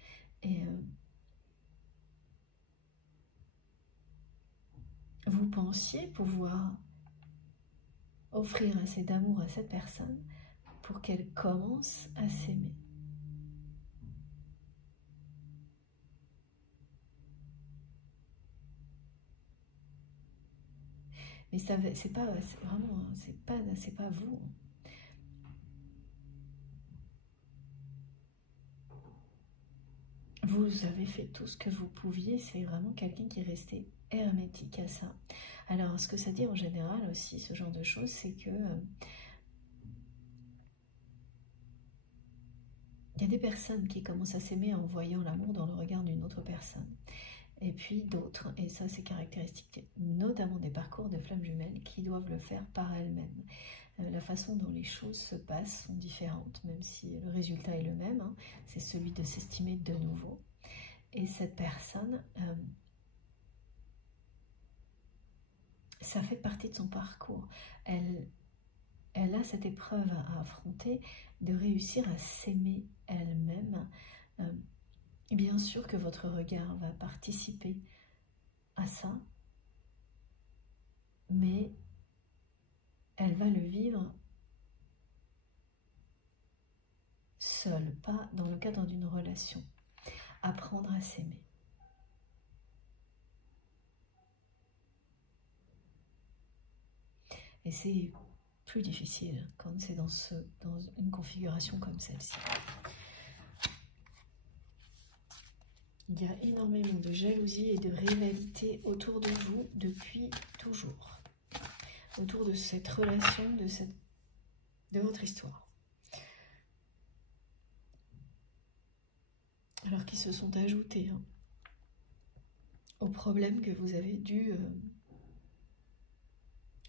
Et vous pensiez pouvoir offrir assez d'amour à cette personne pour qu'elle commence à s'aimer. Mais c'est pas vraiment, c'est pas vous. vous avez fait tout ce que vous pouviez, c'est vraiment quelqu'un qui est resté hermétique à ça. Alors, ce que ça dit en général aussi, ce genre de choses, c'est que il y a des personnes qui commencent à s'aimer en voyant l'amour dans le regard d'une autre personne. Et puis d'autres, et ça c'est caractéristique notamment des parcours de flammes jumelles, qui doivent le faire par elles-mêmes. La façon dont les choses se passent sont différentes, même si le résultat est le même, hein, c'est celui de s'estimer de nouveau. Et cette personne, ça fait partie de son parcours. Elle a cette épreuve à affronter, de réussir à s'aimer elle-même. Bien sûr que votre regard va participer à ça, mais elle va le vivre seule, pas dans le cadre d'une relation. Apprendre à s'aimer. Et c'est plus difficile quand c'est dans une configuration comme celle-ci. Il y a énormément de jalousie et de rivalité autour de vous depuis toujours. Autour de cette relation, de votre histoire. Alors qu'ils se sont ajoutés aux problèmes que vous avez dû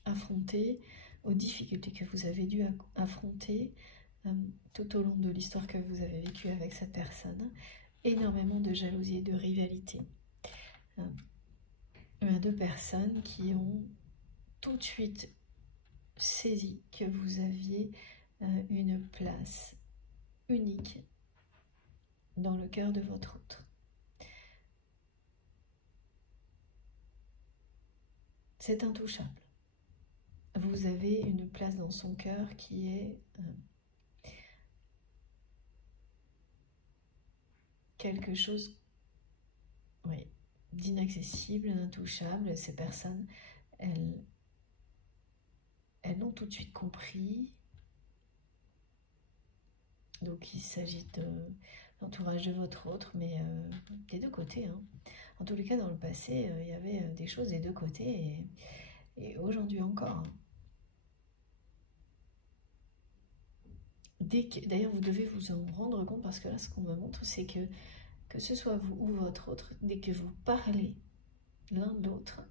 affronter, aux difficultés que vous avez dû affronter tout au long de l'histoire que vous avez vécue avec cette personne. Énormément de jalousie et de rivalité. Deux personnes qui ont tout de suite saisi que vous aviez une place unique dans le cœur de votre autre. C'est intouchable. Vous avez une place dans son cœur qui est quelque chose, oui, d'inaccessible, d'intouchable. Ces personnes, elles l'ont tout de suite compris. Donc il s'agit de l'entourage de votre autre, mais des deux côtés. Hein. En tous les cas, dans le passé, il y avait des choses des deux côtés, et aujourd'hui encore. D'ailleurs, vous devez vous en rendre compte, parce que là, ce qu'on me montre, c'est que ce soit vous ou votre autre, dès que vous parlez l'un de l'autre,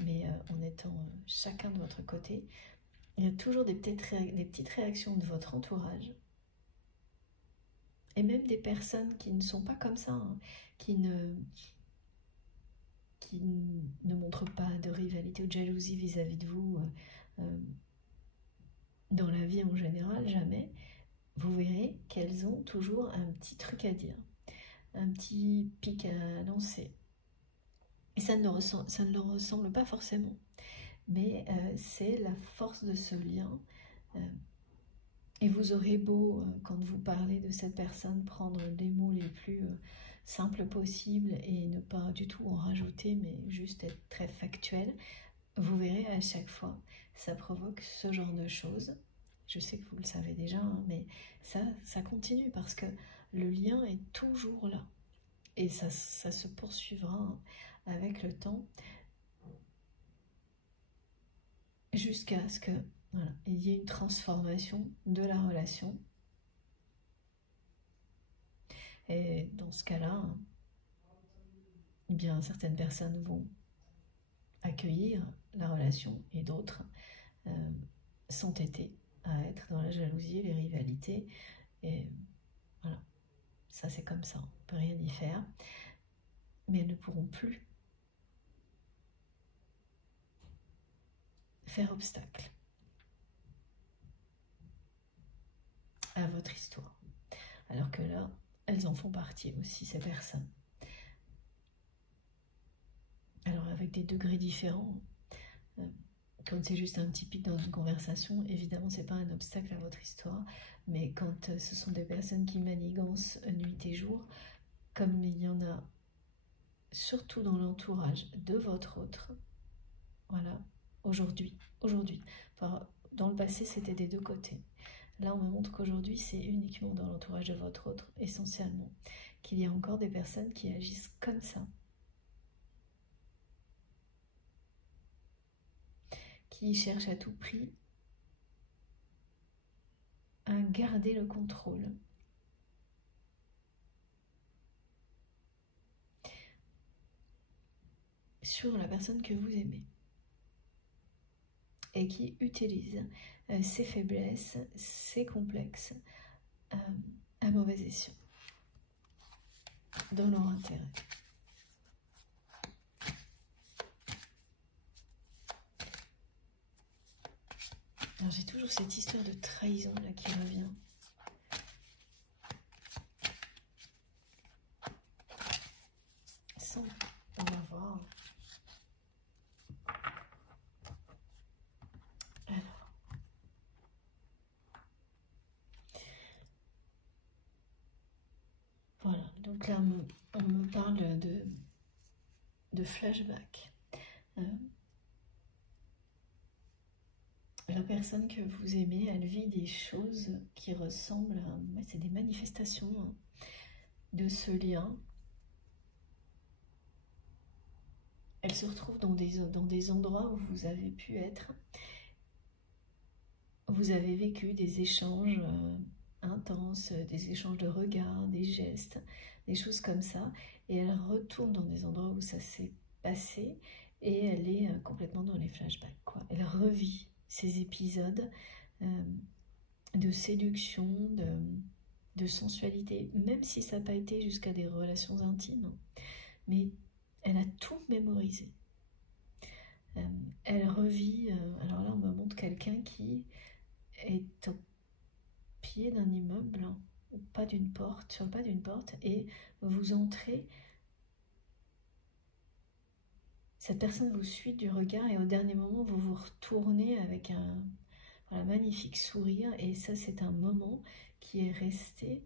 mais en étant chacun de votre côté, il y a toujours des petites réactions de votre entourage, et même des personnes qui ne sont pas comme ça, hein, qui ne montrent pas de rivalité ou de jalousie vis-à-vis de vous, dans la vie en général, jamais. Vous verrez qu'elles ont toujours un petit truc à dire, un petit pic à lancer. Et ça ne leur ressemble pas forcément. Mais c'est la force de ce lien. Et vous aurez beau, quand vous parlez de cette personne, prendre les mots les plus simples possibles et ne pas du tout en rajouter, mais juste être très factuel. Vous verrez à chaque fois, ça provoque ce genre de choses. Je sais que vous le savez déjà, hein, mais ça continue parce que le lien est toujours là. Et ça se poursuivra avec le temps jusqu'à ce que voilà, il y ait une transformation de la relation. Et dans ce cas-là, eh bien, certaines personnes vont accueillir la relation et d'autres s'entêter à être dans la jalousie, les rivalités. Et voilà, ça c'est comme ça, on ne peut rien y faire. Mais elles ne pourront plus faire obstacle à votre histoire. Alors que là, elles en font partie aussi, ces personnes. Alors avec des degrés différents, quand c'est juste un petit pic dans une conversation, évidemment c'est pas un obstacle à votre histoire, mais quand ce sont des personnes qui manigancent nuit et jour, comme il y en a surtout dans l'entourage de votre autre, voilà, aujourd'hui, dans le passé c'était des deux côtés, Là, on me montre qu'aujourd'hui, c'est uniquement dans l'entourage de votre autre, essentiellement, qu'il y a encore des personnes qui agissent comme ça. Qui cherchent à tout prix à garder le contrôle. Sur la personne que vous aimez. Et qui utilisent ses faiblesses, ses complexes à mauvais escient, dans leur intérêt. Alors j'ai toujours cette histoire de trahison là qui revient. On va voir. Alors. Voilà, donc là on me parle de flashback. La personne que vous aimez, elle vit des choses qui ressemblent à... C'est des manifestations de ce lien. Elle se retrouve dans des endroits où vous avez pu être. Vous avez vécu des échanges intenses, des échanges de regards, des gestes, des choses comme ça. Et elle retourne dans des endroits où ça s'est passé et elle est complètement dans les flashbacks, quoi. Elle revit ces épisodes de séduction, de sensualité, même si ça n'a pas été jusqu'à des relations intimes. Mais elle a tout mémorisé. Elle revit, alors là on me montre quelqu'un qui est au pied d'un immeuble, ou pas d'une porte, sur le pas d'une porte, et vous entrez, cette personne vous suit du regard et au dernier moment vous vous retournez avec un magnifique sourire, et ça c'est un moment qui est resté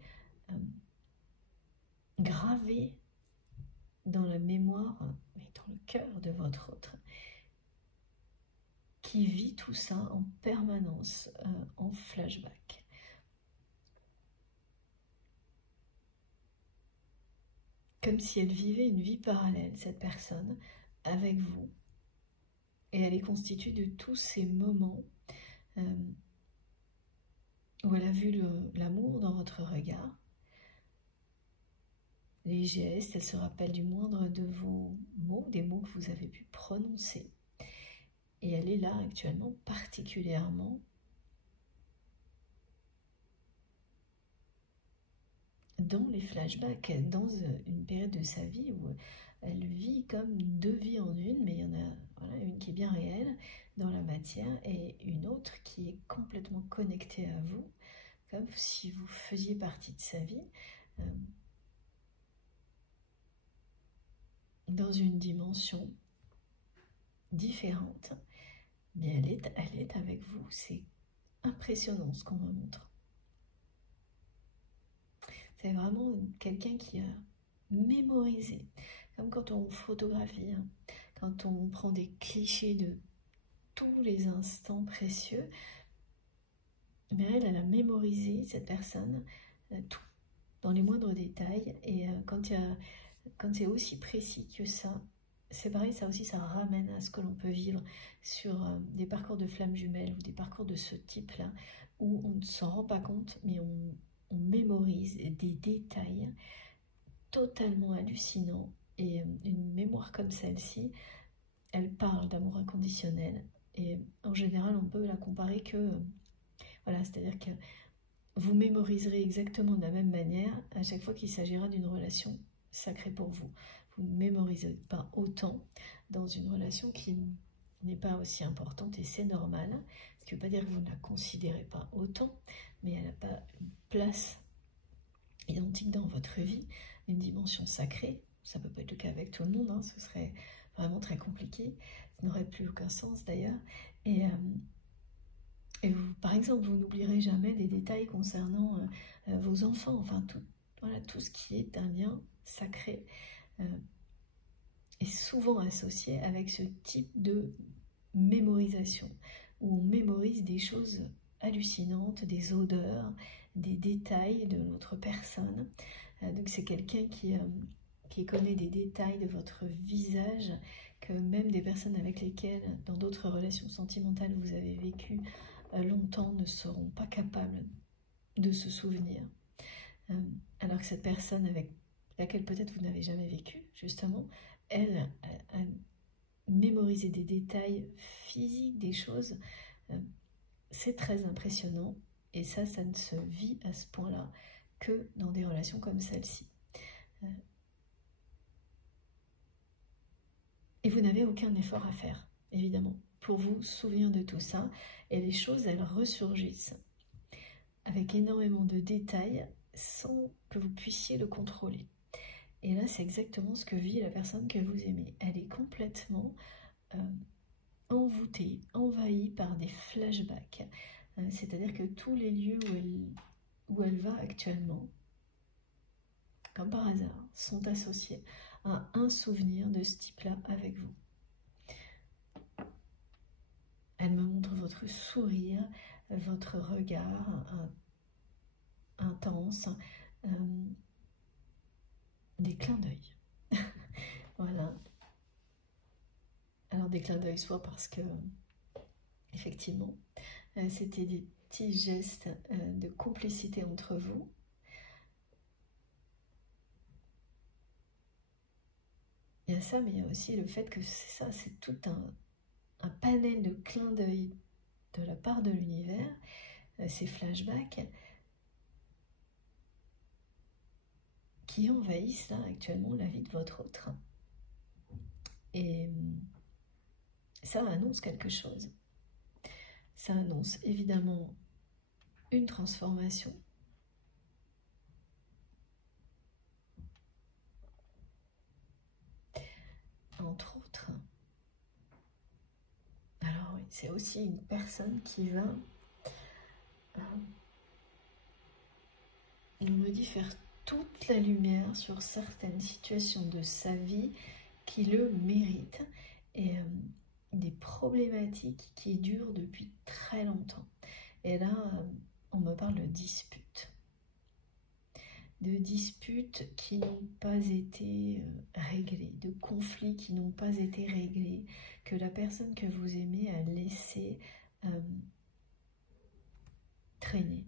gravé dans la mémoire et dans le cœur de votre autre, qui vit tout ça en permanence, en flashback. Comme si elle vivait une vie parallèle, cette personne, avec vous. Et elle est constituée de tous ces moments où elle a vu l'amour dans votre regard, les gestes, elle se rappelle du moindre de vos mots, des mots que vous avez pu prononcer. Et elle est là actuellement particulièrement dans les flashbacks, dans une période de sa vie où elle vit comme deux vies en une, mais il y en a une qui est bien réelle dans la matière et une autre qui est complètement connectée à vous, comme si vous faisiez partie de sa vie, dans une dimension différente, mais elle est avec vous. C'est impressionnant ce qu'on me montre. C'est vraiment quelqu'un qui a mémorisé, comme quand on photographie, hein, quand on prend des clichés de tous les instants précieux, mais elle a mémorisé, cette personne, tout, dans les moindres détails, et quand c'est aussi précis que ça, c'est pareil, ça aussi, ça ramène à ce que l'on peut vivre sur des parcours de flammes jumelles ou des parcours de ce type-là, où on ne s'en rend pas compte, mais on mémorise des détails totalement hallucinants. Et une mémoire comme celle-ci, elle parle d'amour inconditionnel. Et en général, on peut la comparer que... voilà, c'est-à-dire que vous mémoriserez exactement de la même manière à chaque fois qu'il s'agira d'une relation sacrée pour vous. Vous ne mémorisez pas autant dans une relation qui n'est pas aussi importante, et c'est normal. Ce qui ne veut pas dire que vous ne la considérez pas autant, mais elle n'a pas une place identique dans votre vie, une dimension sacrée. Ça ne peut pas être le cas avec tout le monde, hein, ce serait vraiment très compliqué, ça n'aurait plus aucun sens d'ailleurs. Et vous, par exemple, vous n'oublierez jamais des détails concernant vos enfants, enfin tout ce qui est un lien sacré est souvent associé avec ce type de mémorisation, où on mémorise des choses hallucinantes, des odeurs, des détails de l'autre personne. Donc c'est quelqu'un qui connaît des détails de votre visage que même des personnes avec lesquelles, dans d'autres relations sentimentales, vous avez vécu longtemps ne seront pas capables de se souvenir. Alors que cette personne avec laquelle peut-être vous n'avez jamais vécu, justement, elle a mémorisé des détails physiques, des choses. C'est très impressionnant et ça ne se vit à ce point-là que dans des relations comme celle-ci. Et vous n'avez aucun effort à faire, évidemment, pour vous souvenir de tout ça. Et les choses, elles ressurgissent avec énormément de détails sans que vous puissiez le contrôler. Et là, c'est exactement ce que vit la personne que vous aimez. Elle est complètement envoûtée, envahie par des flashbacks. C'est-à-dire que tous les lieux où elle va actuellement, comme par hasard, sont associés à un souvenir de ce type-là avec vous. Elle me montre votre sourire, votre regard intense, des clins d'œil. Voilà. Alors des clins d'œil, soit parce que, effectivement, c'était des petits gestes de complicité entre vous. Il y a ça, mais il y a aussi le fait que c'est ça, c'est tout un panel de clins d'œil de la part de l'univers, ces flashbacks qui envahissent là actuellement la vie de votre autre. Et ça annonce quelque chose. Ça annonce évidemment une transformation. Entre autres. Alors oui, c'est aussi une personne qui va, on me dit, faire toute la lumière sur certaines situations de sa vie qui le méritent et des problématiques qui durent depuis très longtemps. Et là, on me parle de disputes. De disputes qui n'ont pas été réglées, de conflits qui n'ont pas été réglés, que la personne que vous aimez a laissé traîner.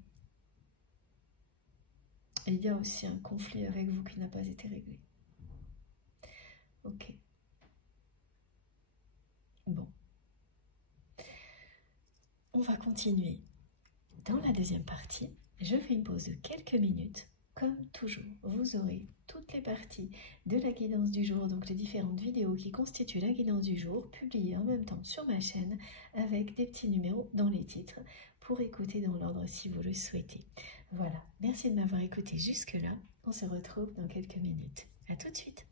Et il y a aussi un conflit avec vous qui n'a pas été réglé. Ok. Bon. On va continuer. Dans la deuxième partie, je fais une pause de quelques minutes. Comme toujours, vous aurez toutes les parties de la guidance du jour, donc les différentes vidéos qui constituent la guidance du jour, publiées en même temps sur ma chaîne, avec des petits numéros dans les titres, pour écouter dans l'ordre si vous le souhaitez. Voilà, merci de m'avoir écouté jusque-là. On se retrouve dans quelques minutes. À tout de suite.